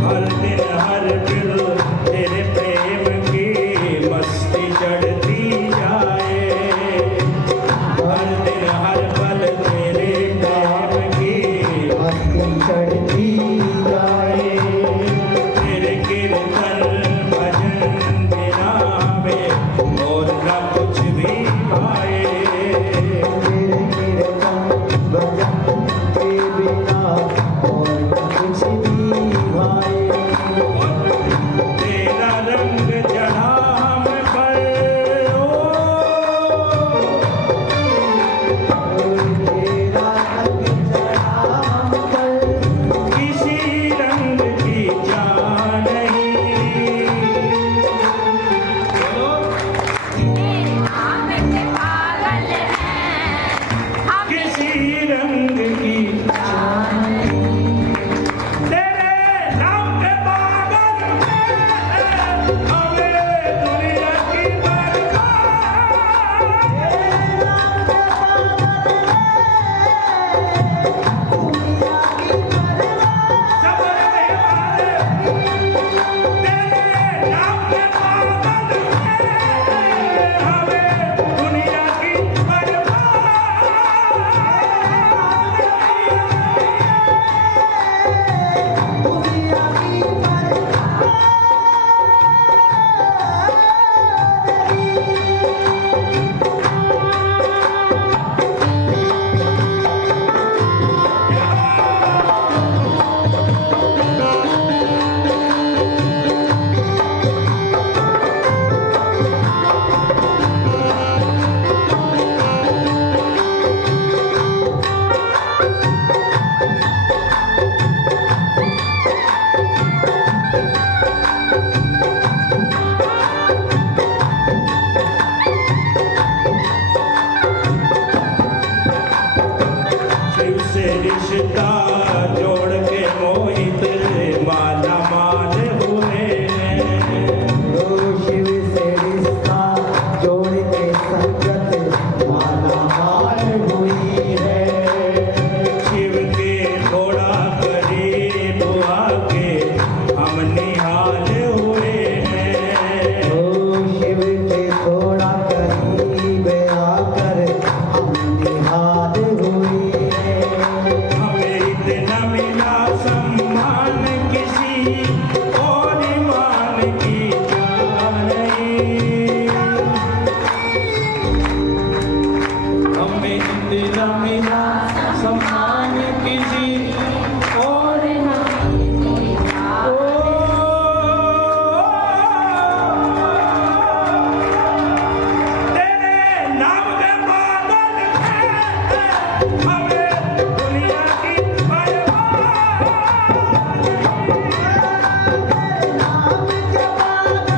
हर दिन हर दिल तेरे प्रेम की मस्ती चढ़ती जाए, हर दिन हर पल तेरे प्रेम की मस्ती चढ़ती जाए। तेरे कीर्तन भजन बिना में और न कुछ भी पाए। तेरे कीर्तन भजन के बिना और कुछ भी भाई। तेरा रंग चढ़ा हम पर, ओ तेरा रंग चढ़ा हम पर, किसी रंग की जान नहीं। बोलो। तेरे नाम के पागल हैं, हम किसी रंग की तेरे नाम के पागल हैं, हमें दुनिया की सब तेरे नाम के पागल हैं, हमें दुनिया की दुनिया की शिव से रिश्ता जोड़ के मोहित माला माल हुए हैं। ओ शिव से रिश्ता जोड़ के संगत माला माल हुई है। शिव के थोड़ा करीब आके हम निहाल हुए हैं। ओ शिव के थोड़ा करीब आकर हम निहाल हुए हैं। हमें इतना मिला सम्मान किसी और ईमान की क्या नहीं। हमें इतना मिला सम्मान किसी और तेरे नाम के पागल हैं, हमें दुनिया की परवाह। नाम के पागल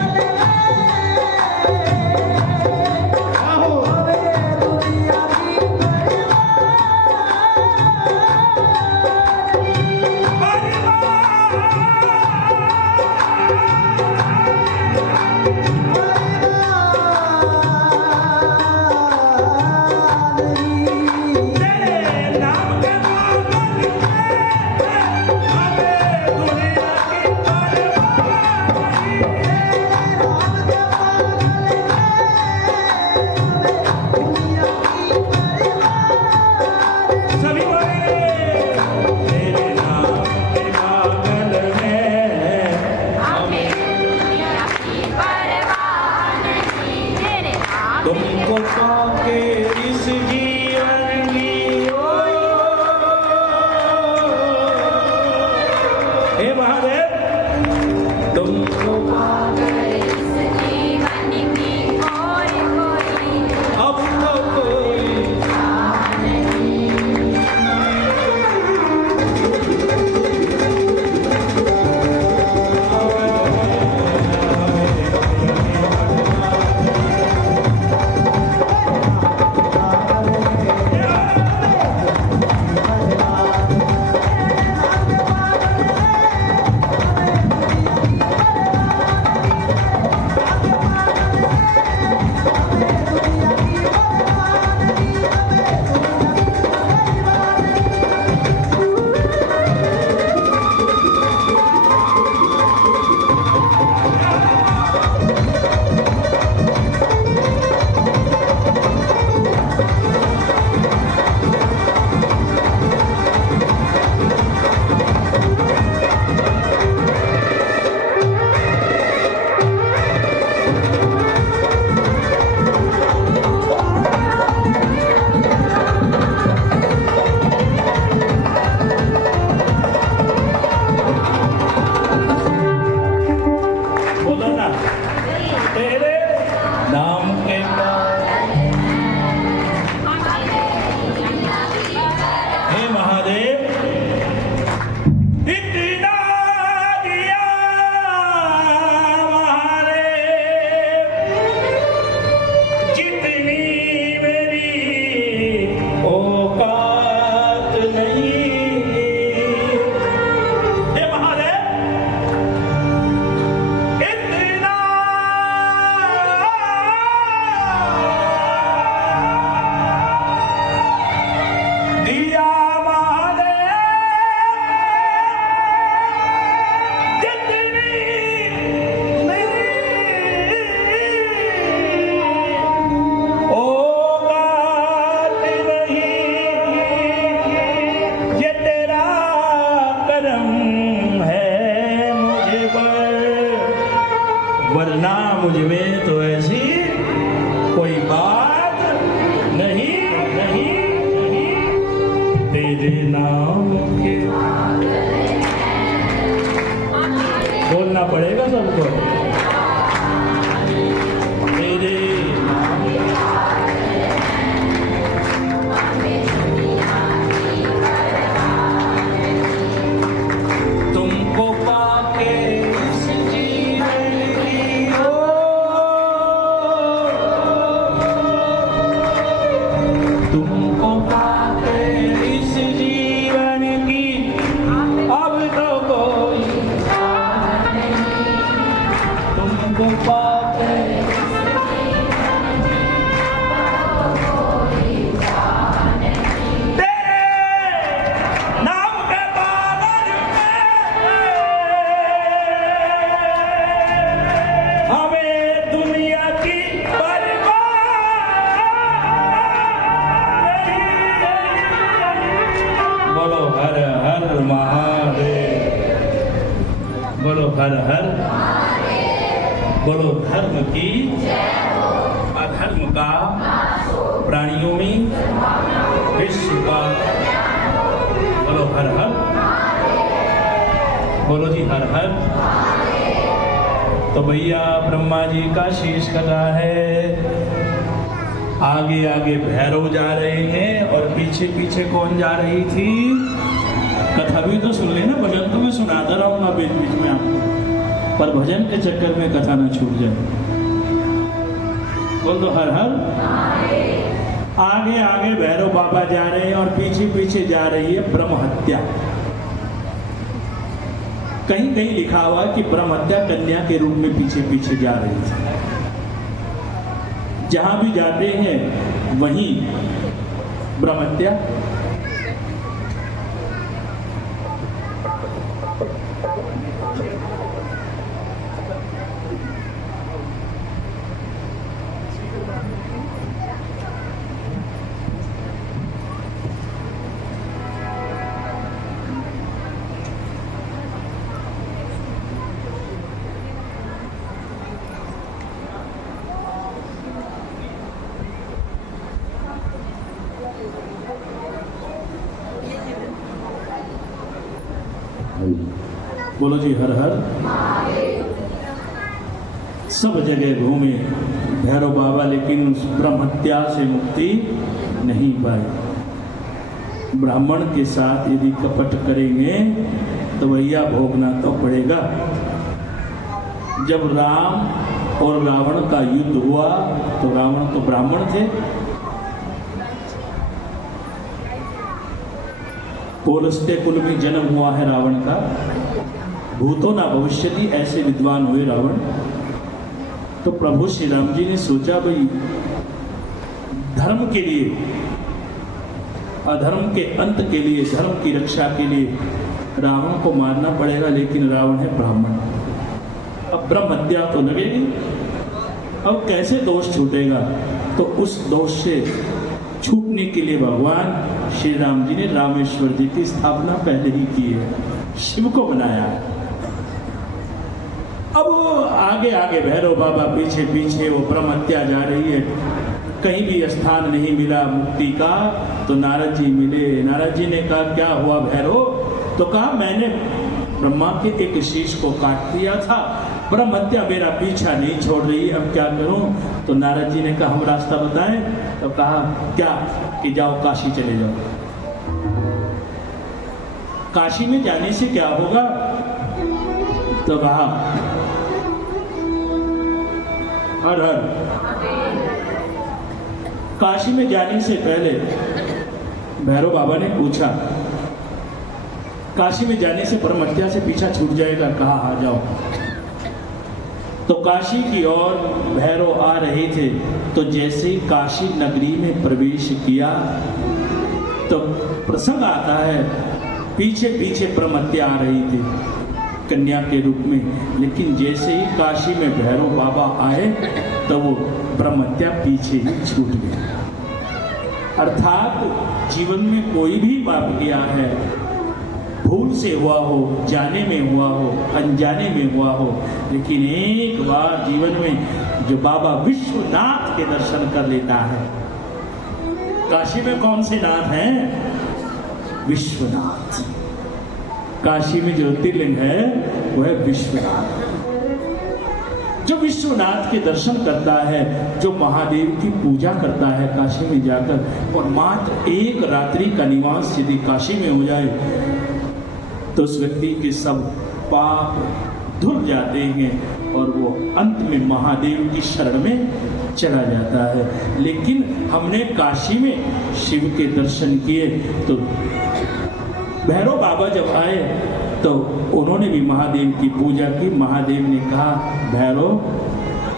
आहो हमें दुनिया की तेरे बोलना पड़ेगा सबको। तेरे तुमको पाके इस जीवन की तुमको पाके इस जीवन की अब तो कोई तुमको पाके नाम के बादल में हमें दुनिया की बोलो हर हर महादेव, बोलो हर हर, बोलो धर्म की अधर्म का प्राणियों में विश्व का, बोलो हर हर, बोलो जी हर हर। तो भैया ब्रह्मा जी का शीश कर रहा है, आगे आगे भैरव जा रहे हैं और पीछे पीछे कौन जा रही थी? कथा भी तो सुन लेना, भजन तो मैं सुनाता रहूंगा बीच बीच में आपको, पर भजन के चक्कर में कथा ना छूट जाए। बोल दो हर हर। आगे आगे भैरव बाबा जा रहे हैं और पीछे पीछे जा रही है ब्रह्म हत्या। कहीं कहीं लिखा हुआ है कि ब्रह्म हत्या कन्या के रूप में पीछे पीछे जा रही थी। जहां भी जाते हैं वहीं ब्रह्म हत्या। बोलो जी हर हर। सब जगह घूमे भैरव बाबा, लेकिन उस ब्रह्म हत्या से मुक्ति नहीं पाई। ब्राह्मण के साथ यदि कपट करेंगे तो भैया भोगना तो पड़ेगा। जब राम और रावण का युद्ध हुआ तो रावण तो ब्राह्मण थे, पौलस्त्य कुल में जन्म हुआ है रावण का। भूतो ना भविष्यति, ऐसे विद्वान हुए रावण। तो प्रभु श्री राम जी ने सोचा भाई धर्म के लिए, अधर्म के अंत के लिए, धर्म की रक्षा के लिए रावण को मारना पड़ेगा, लेकिन रावण है ब्राह्मण। अब ब्रह्म हत्या तो लगेगी। अब कैसे दोष छूटेगा? तो उस दोष से छूटने के लिए भगवान श्री राम जी ने रामेश्वर जी की स्थापना पहले ही की है, शिव को बनाया है। अब वो आगे आगे भैरव बाबा पीछे पीछे, वो ब्रह्म हत्या जा रही है। कहीं भी स्थान नहीं मिला मुक्ति का, तो नारद जी मिले। नारद जी ने कहा क्या हुआ भैरव? तो कहा मैंने ब्रह्मा के एक शीश को काट दिया था, ब्रह्म हत्या मेरा पीछा नहीं छोड़ रही, अब क्या करूं? तो नारद जी ने कहा हम रास्ता बताएं। तो कहा क्या? कि जाओ काशी चले जाओ। काशी में जाने से क्या होगा? तो कहा हर हर। काशी में जाने से पहले भैरव बाबा ने पूछा काशी में जाने से ब्रह्म हत्या से पीछा छूट जाएगा? कहा आ जाओ। तो काशी की ओर भैरव आ रहे थे, तो जैसे ही काशी नगरी में प्रवेश किया तो प्रसंग आता है, पीछे पीछे ब्रह्म हत्या आ रही थी कन्या के रूप में, लेकिन जैसे ही काशी में भैरव बाबा आए तो वो ब्रह्म हत्या पीछे ही छूट गई। अर्थात जीवन में कोई भी पाप किया है, भूल से हुआ हो, जाने में हुआ हो, अनजाने में हुआ हो, लेकिन एक बार जीवन में जो बाबा विश्वनाथ के दर्शन कर लेता है। काशी में कौन से नाथ हैं? विश्वनाथ। काशी में ज्योतिर्लिंग है वह विश्वनाथ। जो विश्वनाथ के दर्शन करता है, जो महादेव की पूजा करता है काशी में जाकर, और मात्र एक रात्रि का निवास यदि काशी में हो जाए तो उस व्यक्ति के सब पाप धुल जाते हैं और वो अंत में महादेव की शरण में चला जाता है। लेकिन हमने काशी में शिव के दर्शन किए तो भैरव बाबा जब आए तो उन्होंने भी महादेव की पूजा की। महादेव ने कहा, भैरव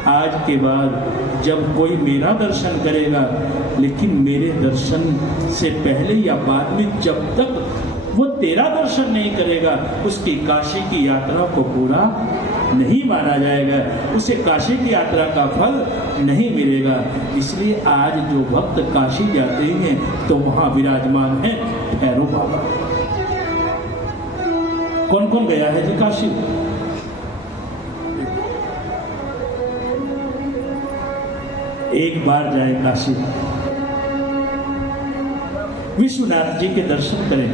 आज के बाद जब कोई मेरा दर्शन करेगा, लेकिन मेरे दर्शन से पहले या बाद में जब तक वो तेरा दर्शन नहीं करेगा, उसकी काशी की यात्रा को पूरा नहीं माना जाएगा, उसे काशी की यात्रा का फल नहीं मिलेगा। इसलिए आज जो भक्त काशी जाते हैं तो वहाँ विराजमान है भैरव बाबा। कौन कौन गया है जी काशी? एक बार जाए काशी, विश्वनाथ जी के दर्शन करें,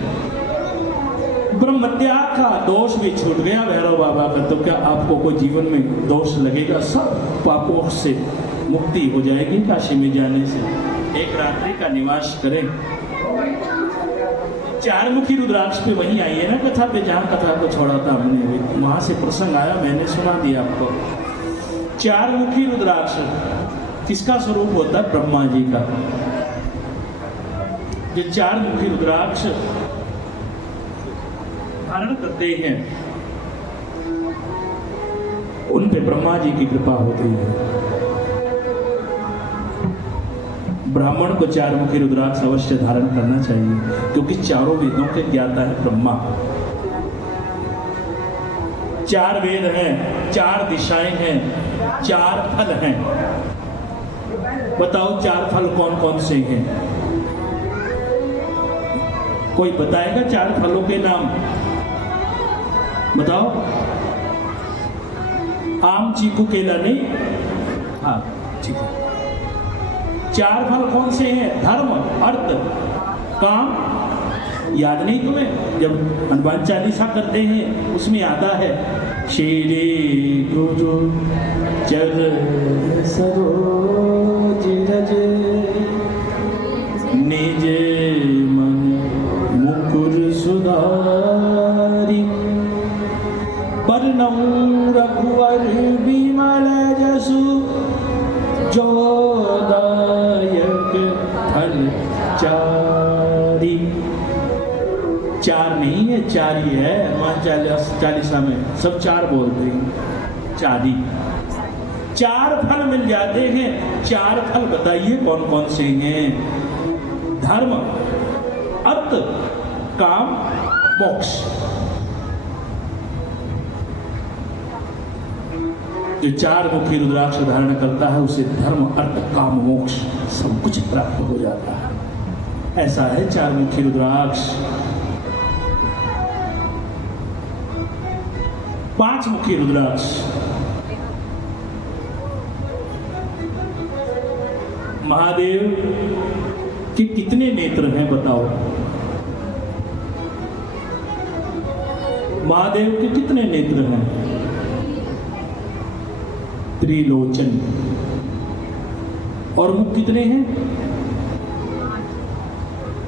ब्रह्मत्याग का दोष भी छूट गया भैरव बाबा का। तो क्या आपको कोई जीवन में दोष लगेगा? सब पापों से मुक्ति हो जाएगी काशी में जाने से। एक रात्रि का निवास करें। चार मुखी रुद्राक्ष पे वहीं आई है ना कथा पे, जहाँ कथा को छोड़ा था हमने, वहां से प्रसंग आया, मैंने सुना दिया आपको। चार मुखी रुद्राक्ष किसका स्वरूप होता है? ब्रह्मा जी का। जो चार मुखी रुद्राक्ष धारण करते हैं उन पे ब्रह्मा जी की कृपा होती है। ब्राह्मण को चार मुखी रुद्राक्ष अवश्य धारण करना चाहिए, क्योंकि चारों वेदों के ज्ञाता है ब्रह्मा। चार वेद हैं, चार दिशाएं हैं, चार फल हैं। बताओ चार फल कौन कौन से हैं? कोई बताएगा चार फलों के नाम? बताओ। आम, चीकू, केला नहीं? हाँ ठीक है। चार फल कौन से हैं? धर्म, अर्थ, काम। याद नहीं तुम्हें? जब हनुमान चालीसा करते हैं उसमें आता है, श्री गुरु चरण सरोज रज निज मन मुकुर सुधारी, बरनउँ रघुवर बिमल जसु, जो दायक फल चारी। चार नहीं है, चार ही है। हनुमान चालीसा में सब चार बोलते हैं, चारी। चार फल मिल जाते हैं। चार फल बताइए कौन कौन से हैं? धर्म, अर्थ, काम, मोक्ष। जो चार मुखी रुद्राक्ष धारण करता है उसे धर्म, अर्थ, काम, मोक्ष सब कुछ प्राप्त हो जाता है। ऐसा है चार मुखी रुद्राक्ष। पांच मुखी रुद्राक्ष। महादेव के कितने नेत्र हैं बताओ? महादेव के कितने नेत्र हैं? त्रिलोचन। और मुख कितने हैं?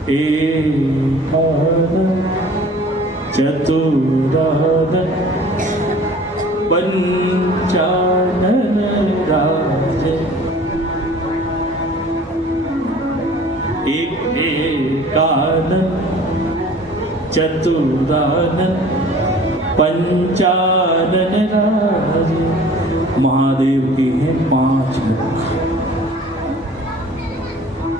एक चतुरानन पंचानन राज। एकानन चतुरानन पंचानन राज। महादेव के हैं पांच मुख।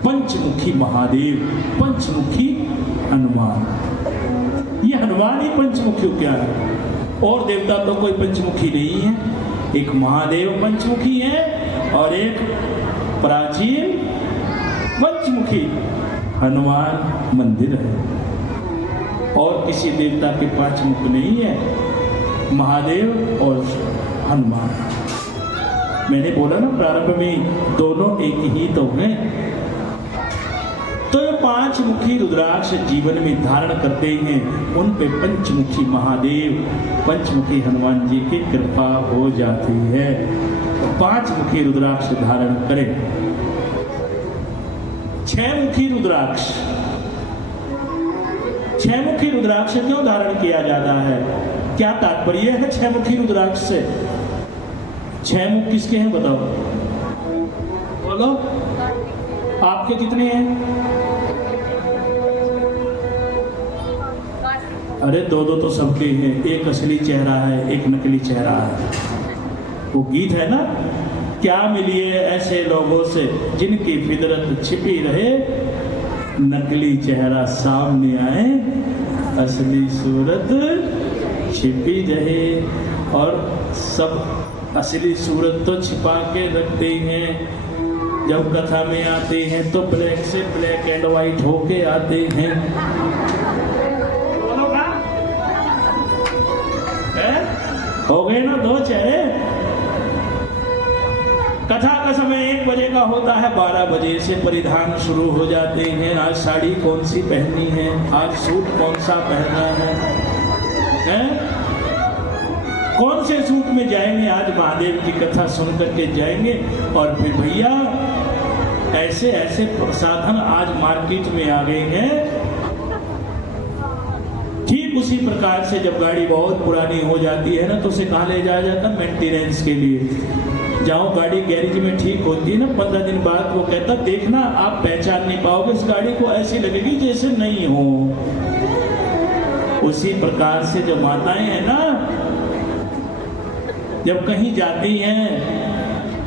पंचमुखी महादेव, पंचमुखी हनुमान। ये हनुमान ही पंचमुखी क्या है? और देवता तो कोई पंचमुखी नहीं है। एक महादेव पंचमुखी है और एक प्राचीन पंचमुखी हनुमान मंदिर है। और किसी देवता के पांच मुख नहीं है, महादेव और हनुमान। मैंने बोला ना प्रारंभ में दोनों एक ही तो हैं। तो ये 5 मुखी रुद्राक्ष जीवन में धारण करते हैं, उन पे पंचमुखी महादेव, पंचमुखी हनुमान जी की कृपा हो जाती है। तो 5 मुखी रुद्राक्ष धारण करें। 6 मुखी रुद्राक्ष, 6 मुखी रुद्राक्ष क्यों धारण किया जाता है? क्या तात्पर्य है 6 मुखी रुद्राक्ष से? 6 मुख किसके हैं बताओ? बोलो, आपके कितने हैं? अरे 2-2 तो सबके हैं। एक असली चेहरा है, एक नकली चेहरा है। वो गीत है ना, क्या मिलिए ऐसे लोगों से जिनकी फितरत छिपी रहे, नकली चेहरा सामने आए, असली सूरत छिपी रहे। और सब असली सूरत तो छिपा के रखते हैं, जब कथा में आते हैं तो ब्लैक से ब्लैक एंड व्हाइट होके आते हैं। बोलो ना, हो गए ना 2 चेहरे। कथा का समय 1 बजे का होता है, 12 बजे से परिधान शुरू हो जाते हैं। आज साड़ी कौन सी पहननी है, आज सूट कौन सा पहनना है? कौन से सूट में जाएंगे, आज महादेव की कथा सुन करके जाएंगे। और फिर भैया ऐसे ऐसे प्रसाधन आज मार्केट में आ गए हैं। ठीक उसी प्रकार से जब गाड़ी बहुत पुरानी हो जाती है ना, तो उसे कहाँ ले जाया जाता है? मेंटेनेंस के लिए। जाओ, गाड़ी गैरेज में ठीक होती है ना, 15 दिन बाद वो कहता देखना आप पहचान नहीं पाओगे, इस गाड़ी को ऐसी लगेगी जैसे नहीं हो। उसी प्रकार से जो माताएं हैं ना, जब कहीं जाती हैं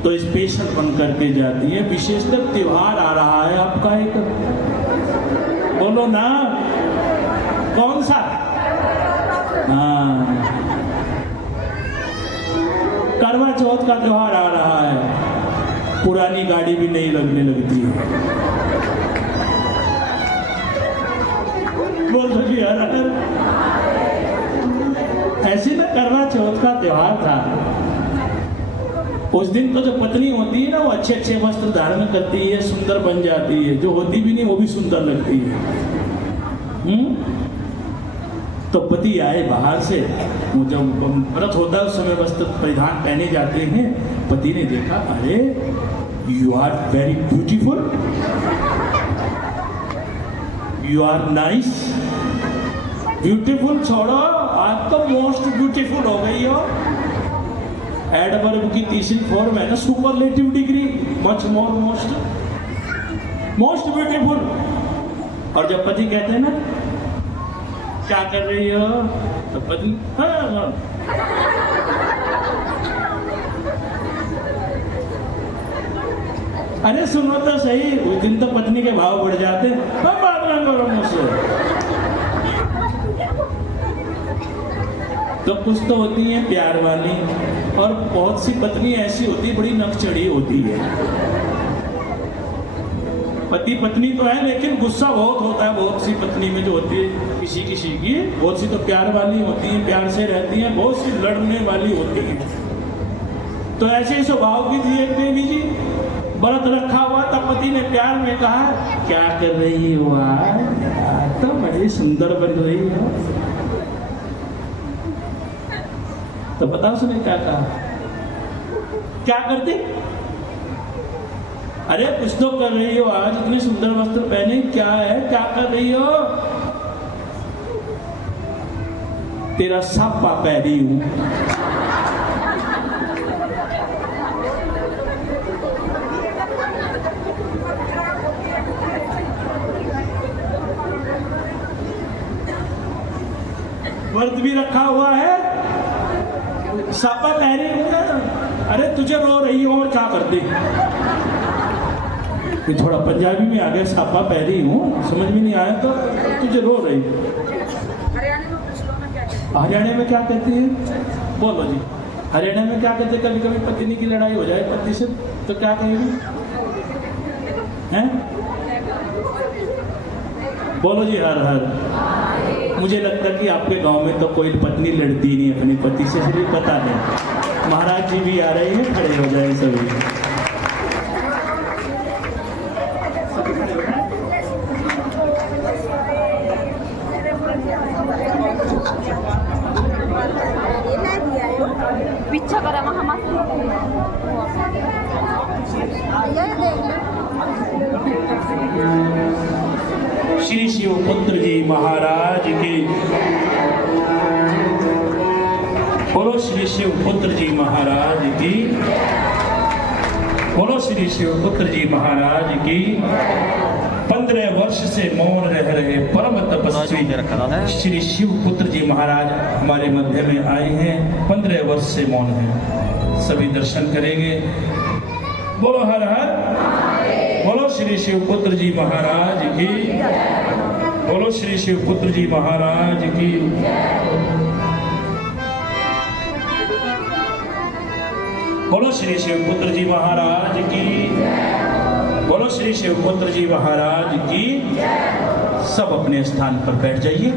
तो स्पेशल बन करके जाती हैं। विशेषकर त्योहार आ रहा है आपका एक, बोलो ना कौन सा? हाँ, करवा चौथ का त्योहार आ रहा है। पुरानी गाड़ी भी नहीं लगने लगती है। बोल सकी यार, ऐसे ना करवा चौथ का त्योहार था। उस दिन तो जो पत्नी होती है ना, वो अच्छे अच्छे वस्त्र धारण करती है, सुंदर बन जाती है। जो होती भी नहीं वो भी सुंदर लगती है। तो पति आए बाहर से, वो जब व्रत होता है उस समय वस्त्र परिधान पहने जाते हैं। पति ने देखा, अरे you are very beautiful, you are nice. Beautiful छोड़ो, आज तो मोस्ट ब्यूटीफुल हो गई हो। एडवर्ब की तीसरी फॉर्म है ना, superlative degree, much more, most beautiful. और जब पति कहते हैं ना क्या कर रही हो, तो पत्नी हाँ। अरे सुनो तो सही, उस दिन तो पत्नी के भाव बढ़ जाते, बात ना करो मुझसे। तो कुछ तो होती है प्यार वाली, और बहुत सी पत्नी ऐसी होती बड़ी नकचढ़ी होती है। पति पत्नी तो है लेकिन गुस्सा बहुत होता है। बहुत सी पत्नी में जो होती है किसी किसी की, बहुत सी तो प्यार वाली होती है, प्यार से रहती हैं, बहुत सी लड़ने वाली होती है। तो ऐसे स्वभाव की थी एक देवी जी, व्रत रखा हुआ था। पति ने प्यार में कहा, क्या कर रही हो आज, तो बड़ी सुंदर बन रही हो। तो बताओ उसने क्या कहा, क्या करती? अरे कुछ तो कर रही हो आज, इतने सुंदर वस्त्र पहने, क्या है, क्या कर रही हो? तेरा सापा पहनी हूं। व्रत भी रखा हुआ है, सापा पहनी हूं ना। अरे तुझे रो रही हो और क्या करती? ये थोड़ा पंजाबी में आ गया, सापा पहनी हूँ, समझ में नहीं आया तो तुझे रो रही। हरियाणा में क्या कहती है? बोलो जी, हरियाणा में क्या कहते हैं? कभी कभी पत्नी की लड़ाई हो जाए पति से तो क्या कहेंगे? हैं? बोलो जी, हर हर। मुझे लगता है कि आपके गांव में तो कोई पत्नी लड़ती नहीं अपने पति से, सिर्फ पता नहीं। महाराज जी भी आ रहे हैं, खड़े हो जाए सभी। अच्छा करा वहाँ मत ये देख लो श्री शिवपुत्र जी महाराज की बोलो, श्री शिवपुत्र जी महाराज की बोलो, श्री शिवपुत्र जी महाराज की। 15 वर्ष से मौन रह रहे परम तपस्वी श्री शिवपुत्र जी महाराज हमारे मध्य में आए हैं। 15 वर्ष से मौन हैं, सभी दर्शन करेंगे। बोलो हर हर, बोलो श्री शिवपुत्र जी महाराज की, बोलो श्री शिवपुत्र जी महाराज की। बोलो श्री शिवपुत्र जी महाराज की, बोलो श्री शिवपुत्र जी महाराज की। सब अपने स्थान पर बैठ जाइए।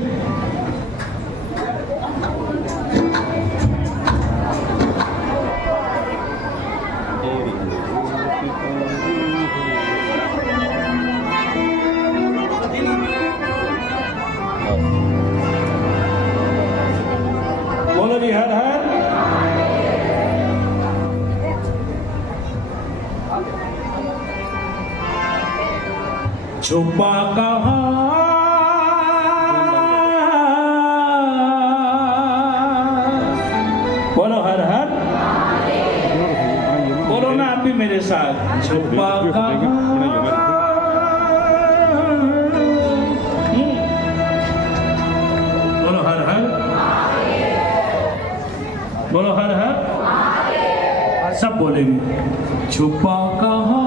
बोलो जी हर हर। छुपा कहाँ बोलो हर हर, बोलो ना आप भी मेरे साथ। छुपा कहाँ बोलो हर हर, बोलो हर हर, सब बोलेंगे। छुपा कहाँ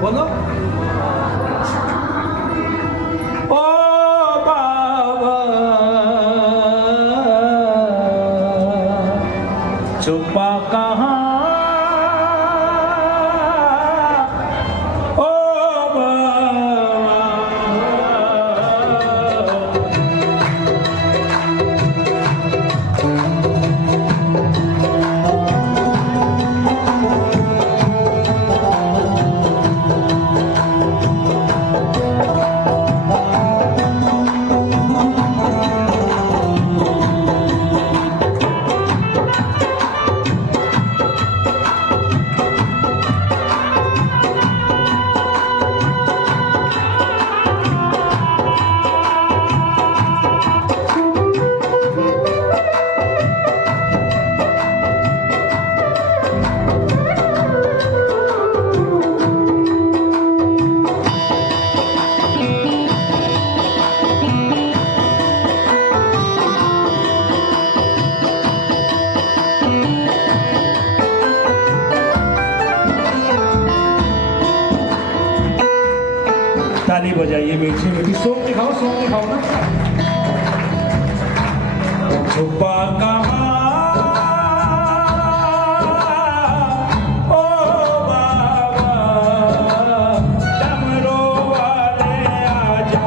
बोलो, ओ बाबा छुपा कहाँ, ओ ताली बजाइए मीठी मीठी। सोम दिखाओ, सोम दिखाओ ना। छुपा कहाँ ओ बाबा, डमरू वाले आजा,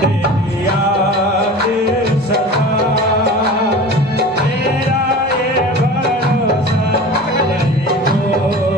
तेरी याद सदा, तेरा ये भरोसा नहीं टूटेगा।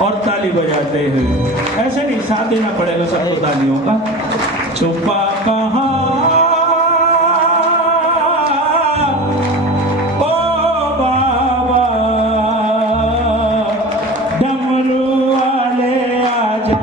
और ताली बजाते हैं। ऐसे नहीं, साथ देना पड़ेगा सबको तालियों का। छुपा कहाँ ओ बाबा, डमरू वाले आजा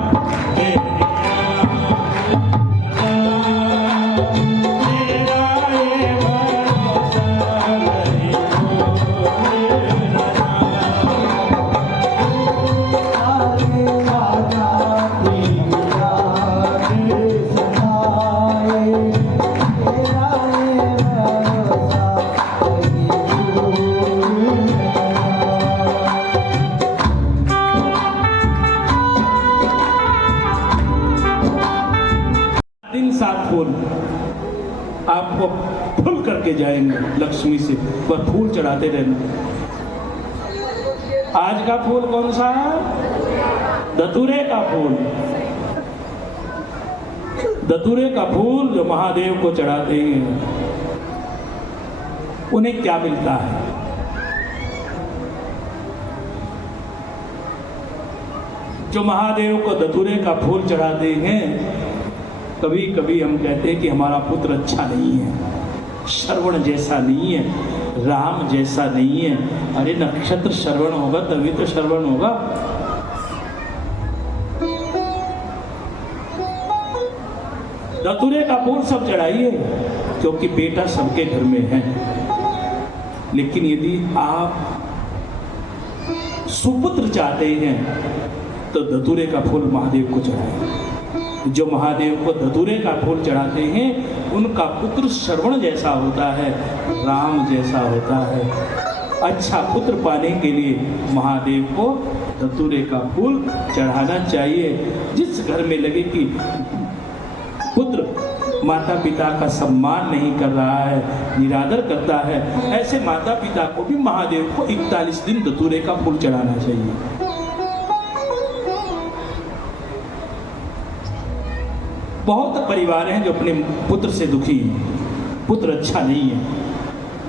दिन 7 फूल आपको फूल करके जाएंगे लक्ष्मी से, पर फूल चढ़ाते रहना। आज का फूल कौन सा है? धतूरे का फूल। धतूरे का फूल जो महादेव को चढ़ाते हैं, उन्हें क्या मिलता है? जो महादेव को धतूरे का फूल चढ़ाते हैं, कभी कभी हम कहते हैं कि हमारा पुत्र अच्छा नहीं है, श्रवण जैसा नहीं है, राम जैसा नहीं है। अरे नक्षत्र श्रवण होगा तभी तो श्रवण होगा। धतूरे का फूल सब चढ़ाइए, क्योंकि बेटा सबके घर में है। लेकिन यदि आप सुपुत्र चाहते हैं तो धतूरे का फूल महादेव को चढ़ाएं। जो महादेव को धतूरे का फूल चढ़ाते हैं, उनका पुत्र श्रवण जैसा होता है, राम जैसा होता है। अच्छा पुत्र पाने के लिए महादेव को धतूरे का फूल चढ़ाना चाहिए। जिस घर में लगे कि पुत्र माता पिता का सम्मान नहीं कर रहा है, निरादर करता है, ऐसे माता पिता को भी महादेव को 41 दिन धतूरे का फूल चढ़ाना चाहिए। बहुत परिवार हैं जो अपने पुत्र से दुखी हैं, पुत्र अच्छा नहीं है,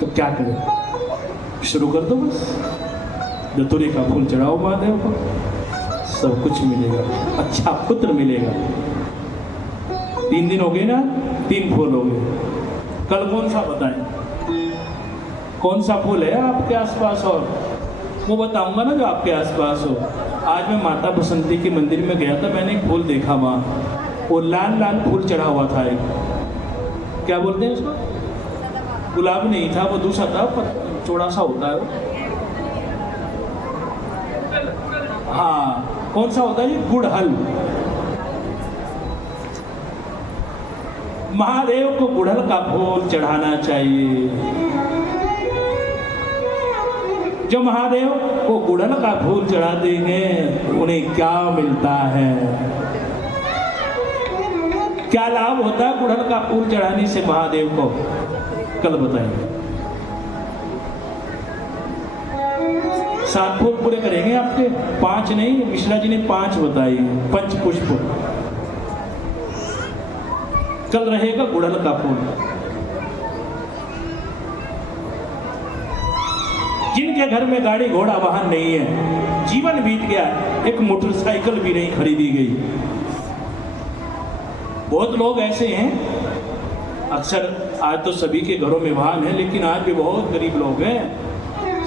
तो क्या करें? शुरू कर दो बस, धतूरे का फूल चढ़ाओ महादेव को, सब कुछ मिलेगा, अच्छा पुत्र मिलेगा। 3 दिन हो गए ना, 3 फूल हो गए। कल कौन सा बताएं? कौन सा फूल है आपके आसपास? और वो बताऊंगा ना जो आपके आसपास हो। आज मैं माता बसंती के मंदिर में गया था, मैंने एक फूल देखा वहाँ, वो लाल लाल फूल चढ़ा हुआ था। एक क्या बोलते हैं उसको? गुलाब नहीं था, वो दूसरा था, चौड़ा सा होता है वो। हाँ, कौन सा होता है ये? गुड़हल। महादेव को गुड़हल का फूल चढ़ाना चाहिए। जो महादेव को गुड़हल का फूल चढ़ाते हैं, उन्हें क्या मिलता है? क्या लाभ होता है गुड़हल का फूल चढ़ाने से महादेव को? कल बताएंगे। 7 फूल पूरे करेंगे आपके, 5 नहीं, मिश्रा जी ने 5 बताई, पंच पुष्प। कल रहेगा गुड़हल का फूल। जिनके घर में गाड़ी घोड़ा वाहन नहीं है, जीवन बीत गया, एक मोटरसाइकिल भी नहीं खरीदी गई। बहुत लोग ऐसे हैं, अक्सर आज तो सभी के घरों में वाहन है, लेकिन आज भी बहुत गरीब लोग हैं,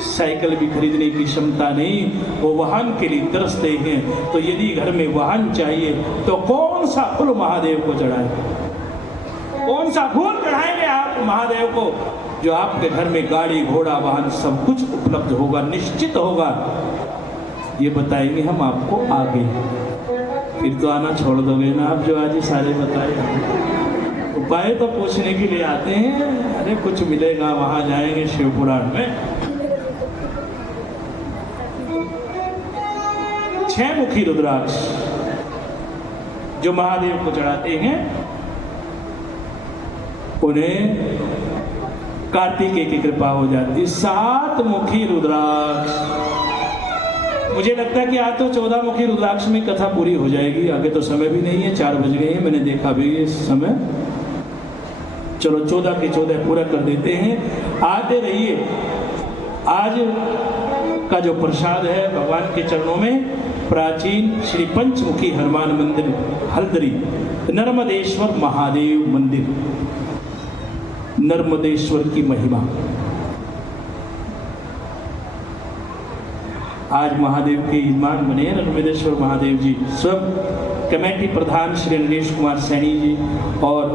साइकिल भी खरीदने की क्षमता नहीं, वो वाहन के लिए तरसते हैं। तो यदि घर में वाहन चाहिए तो कौन सा फूल महादेव को चढ़ाएं? कौन सा फूल चढ़ाएंगे आप महादेव को? जो आपके घर में गाड़ी घोड़ा वाहन सब कुछ उपलब्ध होगा, निश्चित होगा। ये बताएंगे हम आपको आगे। फिर तो आना छोड़ दोगे ना आप, जो आज ही सारे बताए। उपाय तो पूछने के लिए आते हैं, अरे कुछ मिलेगा, वहां जाएंगे शिव पुराण में। 6 मुखी रुद्राक्ष जो महादेव को चढ़ाते हैं, उन्हें कार्तिकेय की कृपा हो जाती है। 7 मुखी रुद्राक्ष। मुझे लगता है कि आज तो 14 मुखी रुद्राक्ष में कथा पूरी हो जाएगी, आगे तो समय भी नहीं है, 4 बज गए हैं, मैंने देखा भी इस समय। चलो 14 के 14 पूरा कर देते हैं। आते रहिए। आज का जो प्रसाद है भगवान के चरणों में प्राचीन श्री पंचमुखी हनुमान मंदिर हल्दरी, नर्मदेश्वर महादेव मंदिर। नर्मदेश्वर की महिमा। आज महादेव के यजमान बने हैं नर्मदेश्वर महादेव जी। स्वयं कमेटी प्रधान श्री नरेश कुमार सैनी जी और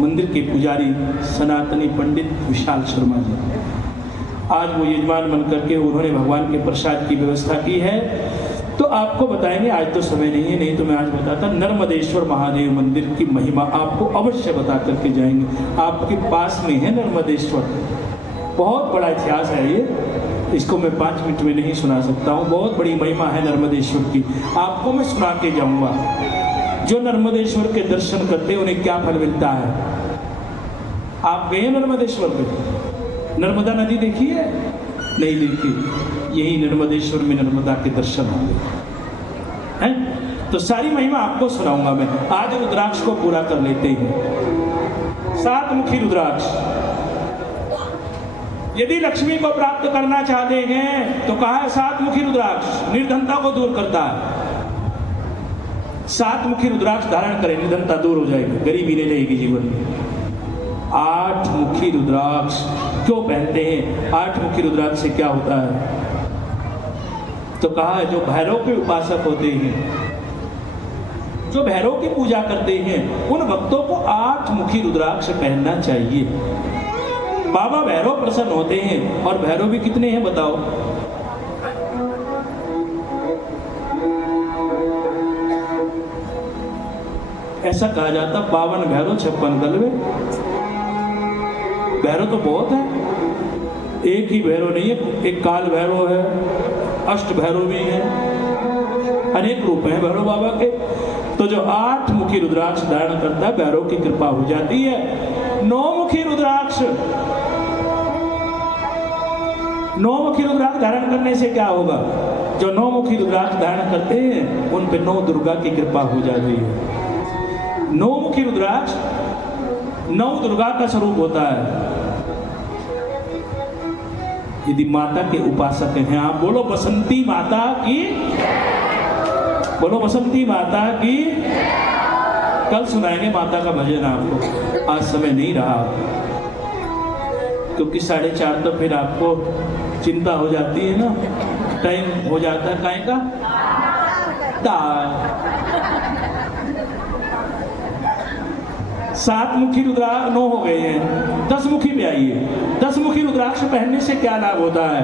मंदिर के पुजारी सनातनी पंडित विशाल शर्मा जी। आज वो यजमान बन करके उन्होंने भगवान के प्रसाद की व्यवस्था की है। तो आपको बताएंगे, आज तो समय नहीं है, नहीं तो मैं आज बताता। नर्मदेश्वर महादेव मंदिर की महिमा आपको अवश्य बता करके जाएंगे। आपके पास में है नर्मदेश्वर, बहुत बड़ा इतिहास है ये, इसको मैं 5 मिनट में नहीं सुना सकता हूँ। बहुत बड़ी महिमा है नर्मदेश्वर की, आपको मैं सुना के जाऊंगा। जो नर्मदेश्वर के दर्शन करते हैं उन्हें क्या फल मिलता है। आप गए नर्मदेश्वर पे? नर्मदा नदी देखी है? नहीं देखी। यही नर्मदेश्वर में नर्मदा के दर्शन होंगे हैं। तो सारी महिमा आपको सुनाऊंगा मैं। आज रुद्राक्ष को पूरा कर लेते हैं। 7 मुखी रुद्राक्ष। यदि लक्ष्मी को प्राप्त करना चाहते हैं तो कहा है 7 मुखी रुद्राक्ष निर्धनता को दूर करता है। 7 मुखी रुद्राक्ष धारण करें, निर्धनता दूर हो जाएगी, गरीबी नहीं रहेगी जीवन में। 8 मुखी रुद्राक्ष क्यों पहनते हैं? 8 मुखी रुद्राक्ष से क्या होता है? तो कहा है जो भैरव के उपासक होते हैं, जो भैरव की पूजा करते हैं, उन भक्तों को 8 मुखी रुद्राक्ष पहनना चाहिए। बाबा भैरव प्रसन्न होते हैं। और भैरव भी कितने हैं बताओ? ऐसा कहा जाता 52 भैरव 56 गलवे। भैरव तो बहुत है, एक ही भैरव नहीं है। एक काल भैरव है, अष्ट भैरव भी है, अनेक रूप हैं भैरव बाबा के। तो जो 8 मुखी रुद्राक्ष धारण करता है भैरव की कृपा हो जाती है। 9 मुखी रुद्राक्ष, 9 मुखी रुद्राक्ष धारण करने से क्या होगा? जो 9 मुखी रुद्राक्ष धारण करते हैं उन पे 9 दुर्गा की कृपा हो जाती है। 9 मुखी रुद्राक्ष 9 दुर्गा का स्वरूप होता है। यदि माता के उपासक हैं आप, बोलो बसंती माता की, बोलो बसंती माता की। कल सुनाएंगे माता का भजन आपको, आज समय नहीं रहा क्योंकि 4:30 तो फिर आपको चिंता हो जाती है ना, टाइम हो जाता है काहे का दाल। 7 मुखी रुद्राक्ष 9 हो गए हैं, 10 मुखी पे आइए। 10 मुखी रुद्राक्ष पहनने से क्या लाभ होता है?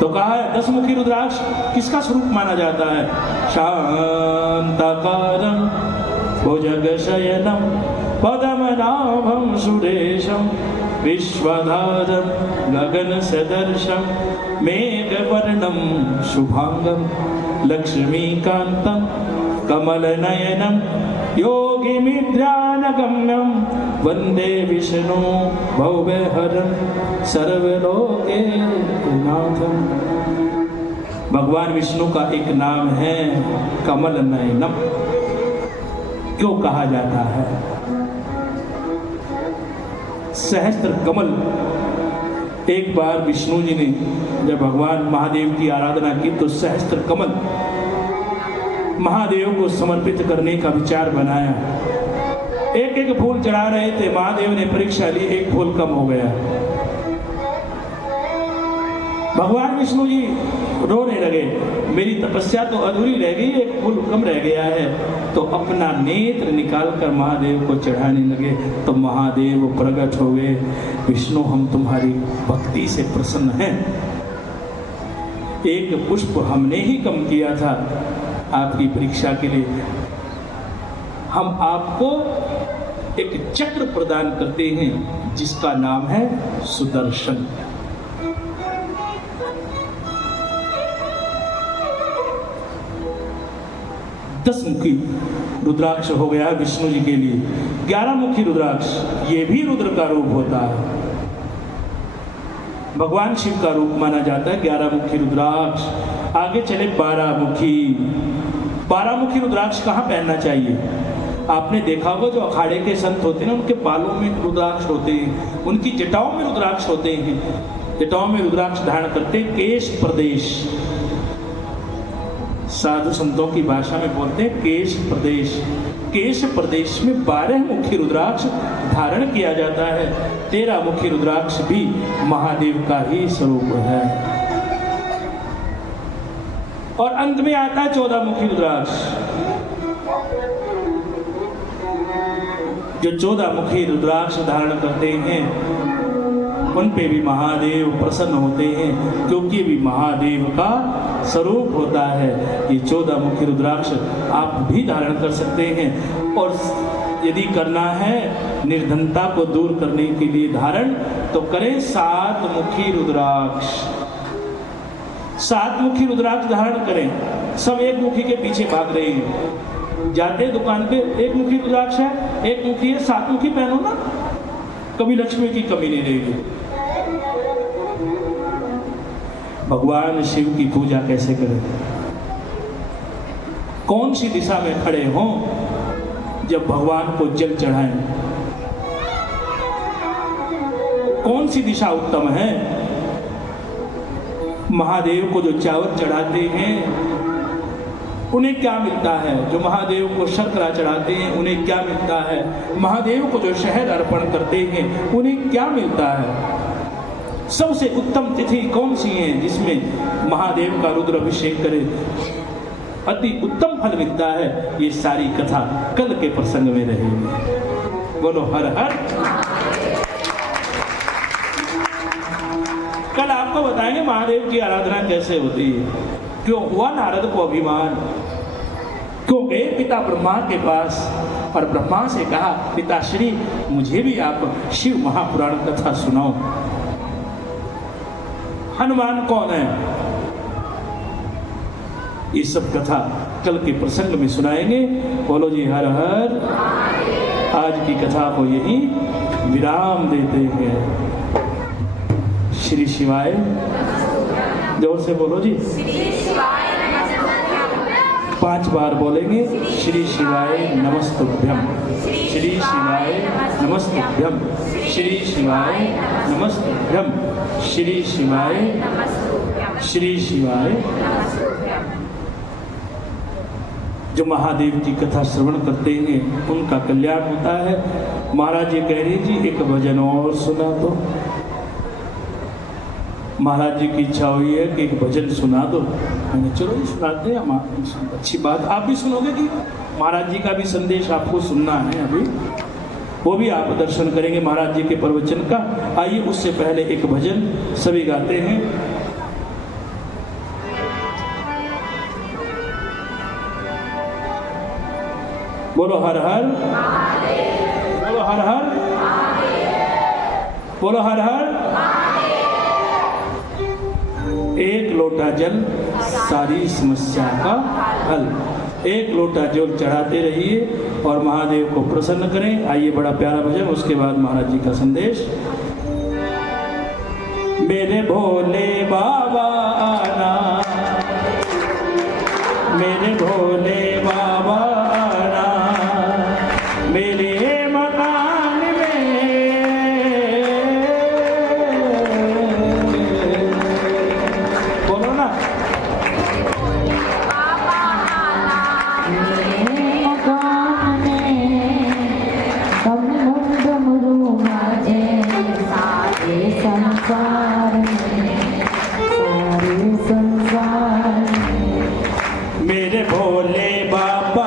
तो कहा है 10 मुखी रुद्राक्ष किसका स्वरूप माना जाता है? शांताकारं भुजगशयनं पद्मनाभं सुरेशं विश्वधारं गगनसदर्शं मेघवर्णं शुभांगं लक्ष्मीकान्तं कमलनयनं योगिनिद्रानगम्यं वन्दे विष्णु भवभयहरं सर्वलोकैकनाथं। भगवान विष्णु का एक नाम है कमल नयनम। क्यों कहा जाता है? सहस्त्र कमल। एक बार विष्णु जी ने जब भगवान महादेव की आराधना की तो सहस्त्र कमल महादेव को समर्पित करने का विचार बनाया। एक एक फूल चढ़ा रहे थे, महादेव ने परीक्षा ली, एक फूल कम हो गया। भगवान विष्णु जी रोने लगे, मेरी तपस्या तो अधूरी रह गई, एक फूल कम रह गया है। तो अपना नेत्र निकालकर महादेव को चढ़ाने लगे। तो महादेव प्रकट हो गए, विष्णु हम तुम्हारी भक्ति से प्रसन्न हैं। एक पुष्प हमने ही कम किया था आपकी परीक्षा के लिए। हम आपको एक चक्र प्रदान करते हैं जिसका नाम है सुदर्शन। दस मुखी रुद्राक्ष हो गया विष्णु जी के लिए। 11 मुखी रुद्राक्ष, ये भी रुद्र का रूप होता है, भगवान शिव का रूप माना जाता है 11 मुखी रुद्राक्ष। आगे चले 12 मुखी। 12 मुखी रुद्राक्ष कहाँ पहनना चाहिए? आपने देखा होगा जो अखाड़े के संत होते हैं उनके बालों में रुद्राक्ष होते हैं, उनकी जटाओं में रुद्राक्ष होते हैं, जटाओं में रुद्राक्ष धारण करते हैं। केश प्रदेश साधु संतों की भाषा में बोलते हैं केश प्रदेश। केश प्रदेश में 12 मुखी रुद्राक्ष धारण किया जाता है। 13 मुखी रुद्राक्ष भी महादेव का ही स्वरूप है। और अंत में आता है 14 मुखी रुद्राक्ष। जो 14 मुखी रुद्राक्ष धारण करते हैं उन पे भी महादेव प्रसन्न होते हैं, क्योंकि भी महादेव का स्वरूप होता है। ये 14 मुखी रुद्राक्ष आप भी धारण कर सकते हैं। और यदि करना है निर्धनता को दूर करने के लिए धारण, तो करें 7 मुखी रुद्राक्ष। 7 मुखी रुद्राक्ष धारण करें। सब एक मुखी के पीछे भाग रहे हैं। जाते दुकान पे एक मुखी रुद्राक्ष है, एक मुखी है, 7 मुखी पहनो ना, कभी लक्ष्मी की कमी नहीं रहेगी। भगवान शिव की पूजा कैसे करें? कौन सी दिशा में खड़े हों जब भगवान को जल चढ़ाएं? कौन सी दिशा उत्तम है? महादेव को जो चावल चढ़ाते हैं उन्हें क्या मिलता है? जो महादेव को शर्करा चढ़ाते हैं उन्हें क्या मिलता है? महादेव को जो शहद अर्पण करते हैं उन्हें क्या मिलता है? सबसे उत्तम तिथि कौन सी है जिसमें महादेव का रुद्र अभिषेक करें? अति उत्तम फल मिलता है। ये सारी कथा कल के प्रसंग में रहेगी। बोलो हर हर। कल आपको बताएंगे महादेव की आराधना कैसे होती है। क्यों हुआ नारद को अभिमान? क्यों गए पिता ब्रह्मा के पास और ब्रह्मा से कहा पिताश्री मुझे भी आप शिव महापुराण कथा सुनाओ। हनुमान कौन है? ये सब कथा कल के प्रसंग में सुनाएंगे। बोलो जी हर हर। आज की कथा को यही विराम देते हैं। श्री शिवाय। जोर से बोलो जी। 5 बार बोलेंगे। श्री शिवाय नमस्तुभ्यम, श्री शिवाय नमस्तुभ्यम, श्री शिवाय नमस्तुभ्यम, श्री शिवाय, श्री शिवाय। जो महादेव की कथा श्रवण करते हैं उनका कल्याण होता है। महाराज जी कह रहे जी एक भजन और सुना दो। महाराज जी की इच्छा हुई है कि एक भजन सुना दो। मैंने चलो ये सुनाते हैं। हम अच्छी बात, आप भी सुनोगे कि महाराज जी का भी संदेश आपको सुनना है। अभी वो भी आप दर्शन करेंगे महाराज जी के प्रवचन का। आइए उससे पहले एक भजन सभी गाते हैं। बोलो हर हर, बोलो हर हर, बोलो हर हर। एक लोटा जल सारी समस्या का हल। एक लोटा जल चढ़ाते रहिए और महादेव को प्रसन्न करें। आइए बड़ा प्यारा भजन, उसके बाद महाराज जी का संदेश। मेरे भोले बाबा आना, मेरे भोले बाबा आना, मेरे मकान में बोलो ना। मेरे भोले बाबा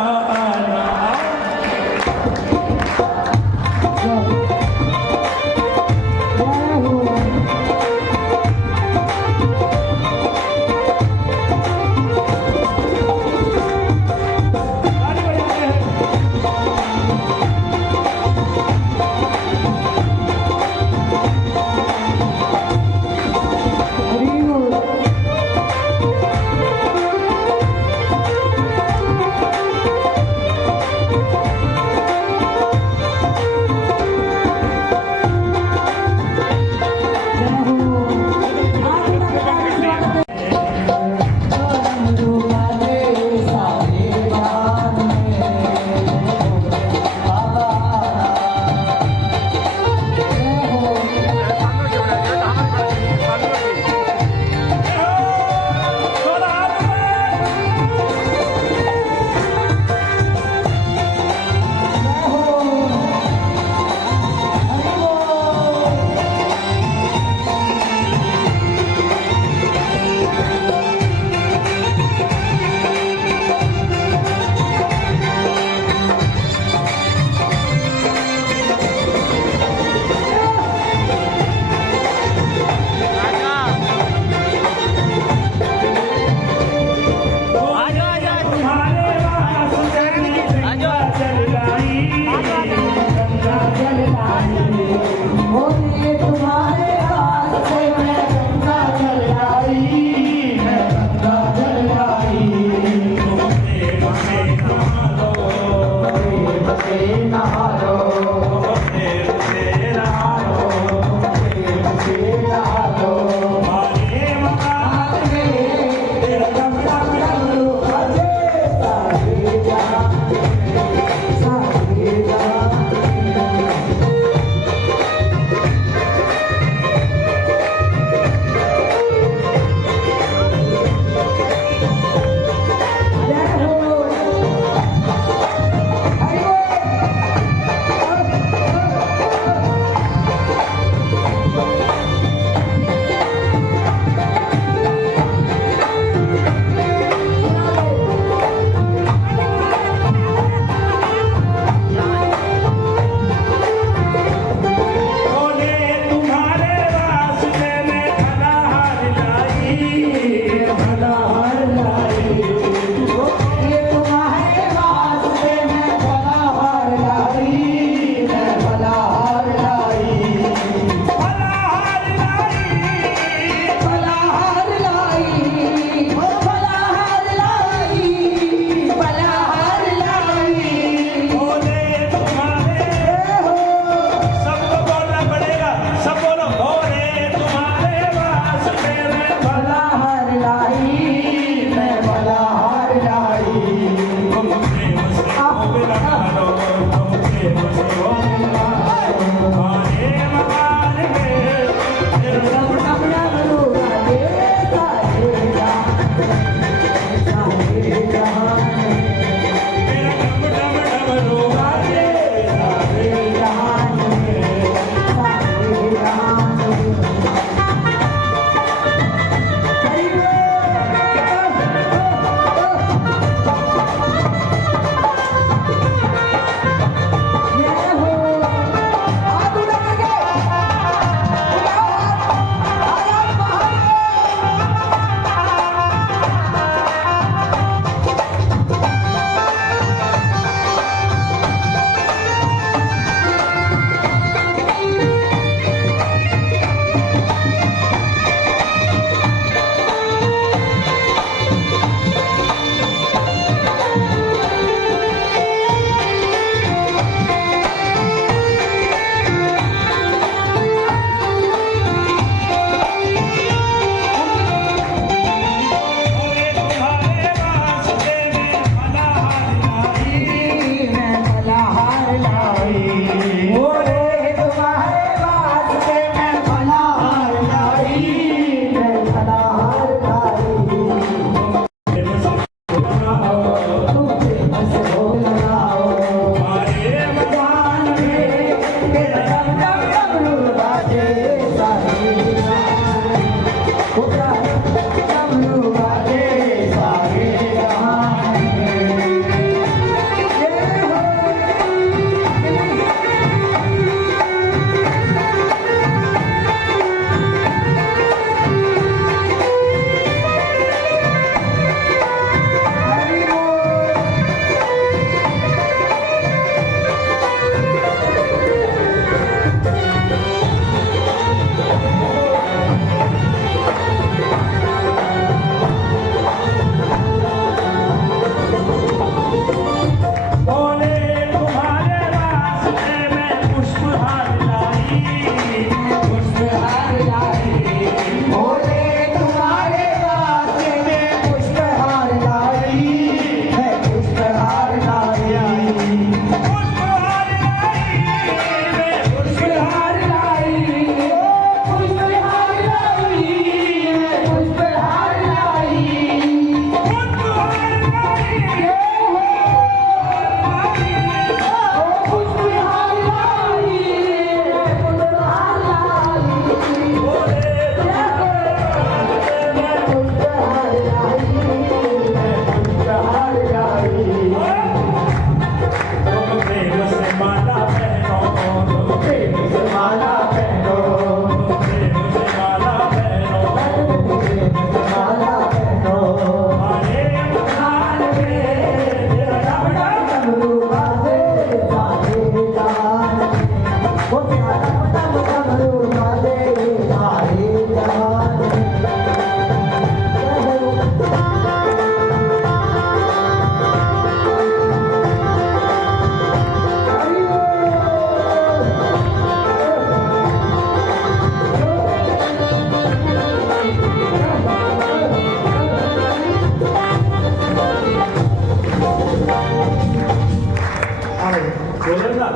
बोलो ना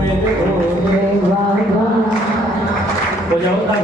मेरे हो जाओ ना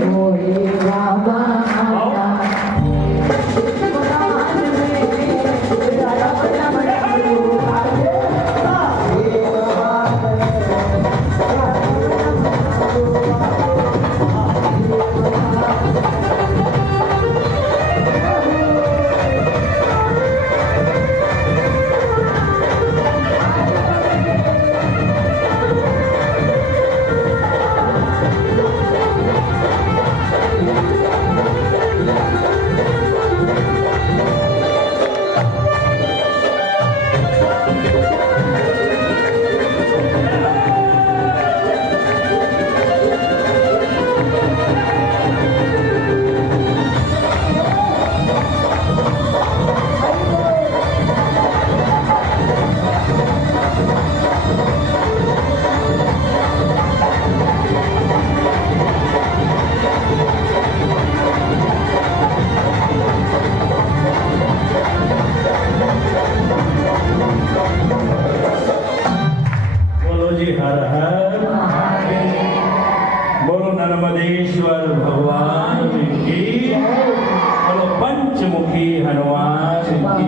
बोलो जी हर हर बोलो नर्मदेश्वर भगवान की बोलो पंचमुखी हनुमान की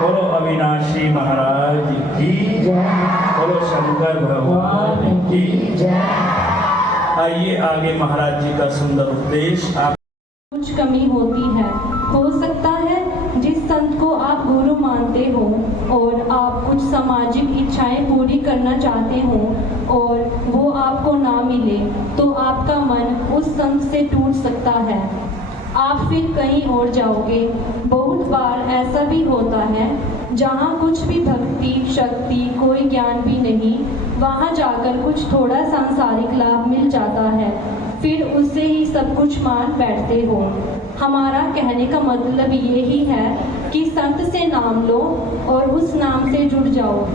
बोलो अविनाशी महाराज की बोलो शंकर भगवान की आइए आगे महाराज जी का सुंदर उपदेश आप कुछ कमी होती है। हो सकता है जिस संत को आप गुरु मानते हो और आप कुछ सामाजिक इच्छाएं पूरी करना चाहते हो और वो आपको ना मिले तो आपका मन उस संत से टूट सकता है। आप फिर कहीं और जाओगे। बहुत बार ऐसा भी होता है जहाँ कुछ भी भक्ति शक्ति कोई ज्ञान भी नहीं, वहाँ जाकर कुछ थोड़ा सांसारिक लाभ मिल जाता है, फिर उससे ही सब कुछ मान बैठते हो। हमारा कहने का मतलब यही है कि संत से नाम लो और उस नाम से जुड़ जाओ।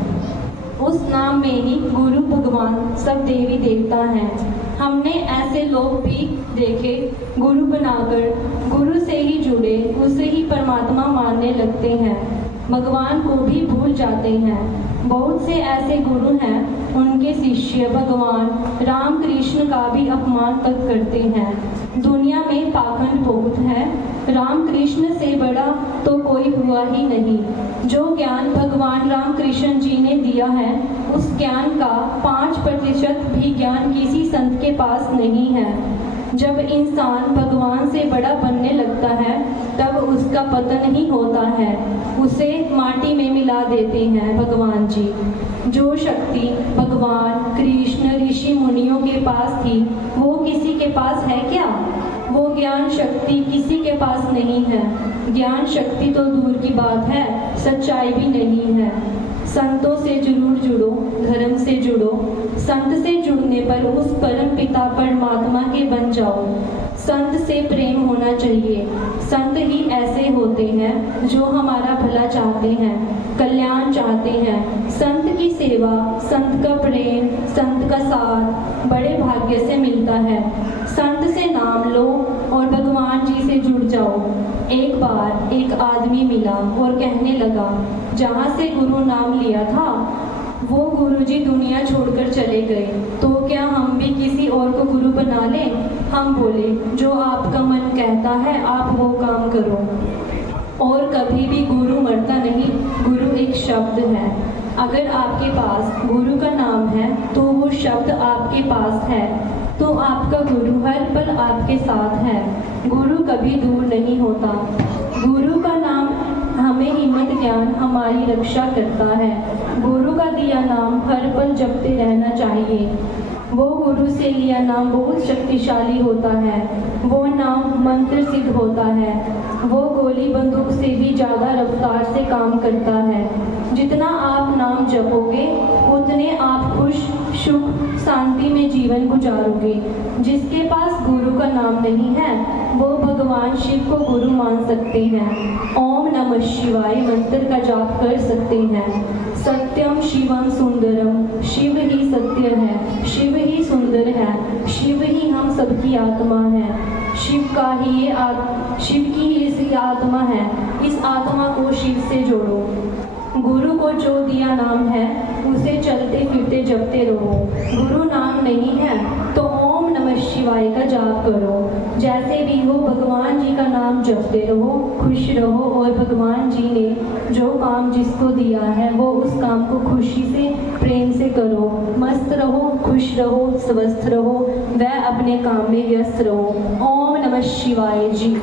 उस नाम में ही गुरु भगवान सब देवी देवता हैं। हमने ऐसे लोग भी देखे गुरु बनाकर गुरु से ही जुड़े, उसे ही परमात्मा मानने लगते हैं, भगवान को भी भूल जाते हैं। बहुत से ऐसे गुरु हैं उनके शिष्य भगवान राम कृष्ण का भी अपमान तक करते हैं। दुनिया में पाखंड बहुत है, राम कृष्ण से बड़ा तो कोई हुआ ही नहीं। जो ज्ञान भगवान राम कृष्ण जी ने दिया है उस ज्ञान का 5% भी ज्ञान किसी संत के पास नहीं है। जब इंसान भगवान से बड़ा बनने लगता है तब उसका पतन ही होता है, उसे माटी में मिला देते हैं भगवान जी। जो शक्ति भगवान कृष्ण ऋषि मुनियों के पास थी वो किसी के पास है क्या? वो ज्ञान शक्ति किसी के पास नहीं है। ज्ञान शक्ति तो दूर की बात है, सच्चाई भी नहीं है। संतों से जरूर जुड़ो, धर्म से जुड़ो। संत से जुड़ने पर उस परम पिता परमात्मा के बन जाओ। संत से प्रेम होना चाहिए। संत ही ऐसे होते हैं जो हमारा भला चाहते हैं, कल्याण चाहते हैं। संत की सेवा, संत का प्रेम, संत का साथ बड़े भाग्य से मिलता है। संत से नाम लो और भगवान जी से जुड़ जाओ। एक बार एक आदमी मिला और कहने लगा, जहाँ से गुरु नाम लिया था वो गुरुजी दुनिया छोड़कर चले गए, तो क्या हम भी किसी और को गुरु बना लें? हम बोले, जो आपका मन कहता है आप वो काम करो। और कभी भी गुरु मरता नहीं, गुरु एक शब्द है। अगर आपके पास गुरु का नाम है तो वो शब्द आपके पास है, तो आपका गुरु हर पल आपके साथ है। गुरु कभी दूर नहीं होता। गुरु का नाम हमें हिम्मत ज्ञान हमारी रक्षा करता है। गुरु का दिया नाम हर पल जपते रहना चाहिए। वो गुरु से लिया नाम बहुत शक्तिशाली होता है। वो नाम मंत्र सिद्ध होता है। वो गोली बंदूक से भी ज़्यादा रफ्तार से काम करता है। जितना आप नाम जपोगे उतने आप खुश सुख शांति में जीवन गुजारोगे। जिसके पास गुरु का नाम नहीं है वो भगवान शिव को गुरु मान सकते हैं। ओम नमः शिवाय मंत्र का जाप कर सकते हैं। सत्यम शिवम सुंदरम, शिव ही सत्य है, शिव ही सुंदर है, शिव ही हम सबकी आत्मा है। शिव की ही इस आत्मा है। इस आत्मा को शिव से जोड़ो। गुरु को जो दिया नाम है उसे चलते फिरते जपते रहो। गुरु नाम नहीं है तो ओम नमः शिवाय का जाप करो। जैसे भी हो भगवान जी का नाम जपते रहो, खुश रहो और भगवान जी ने जो काम जिसको दिया है वो उस काम को खुशी से प्रेम से करो। मस्त रहो, खुश रहो, स्वस्थ रहो, वह अपने काम में व्यस्त रहो। ओम नमः शिवाय जी।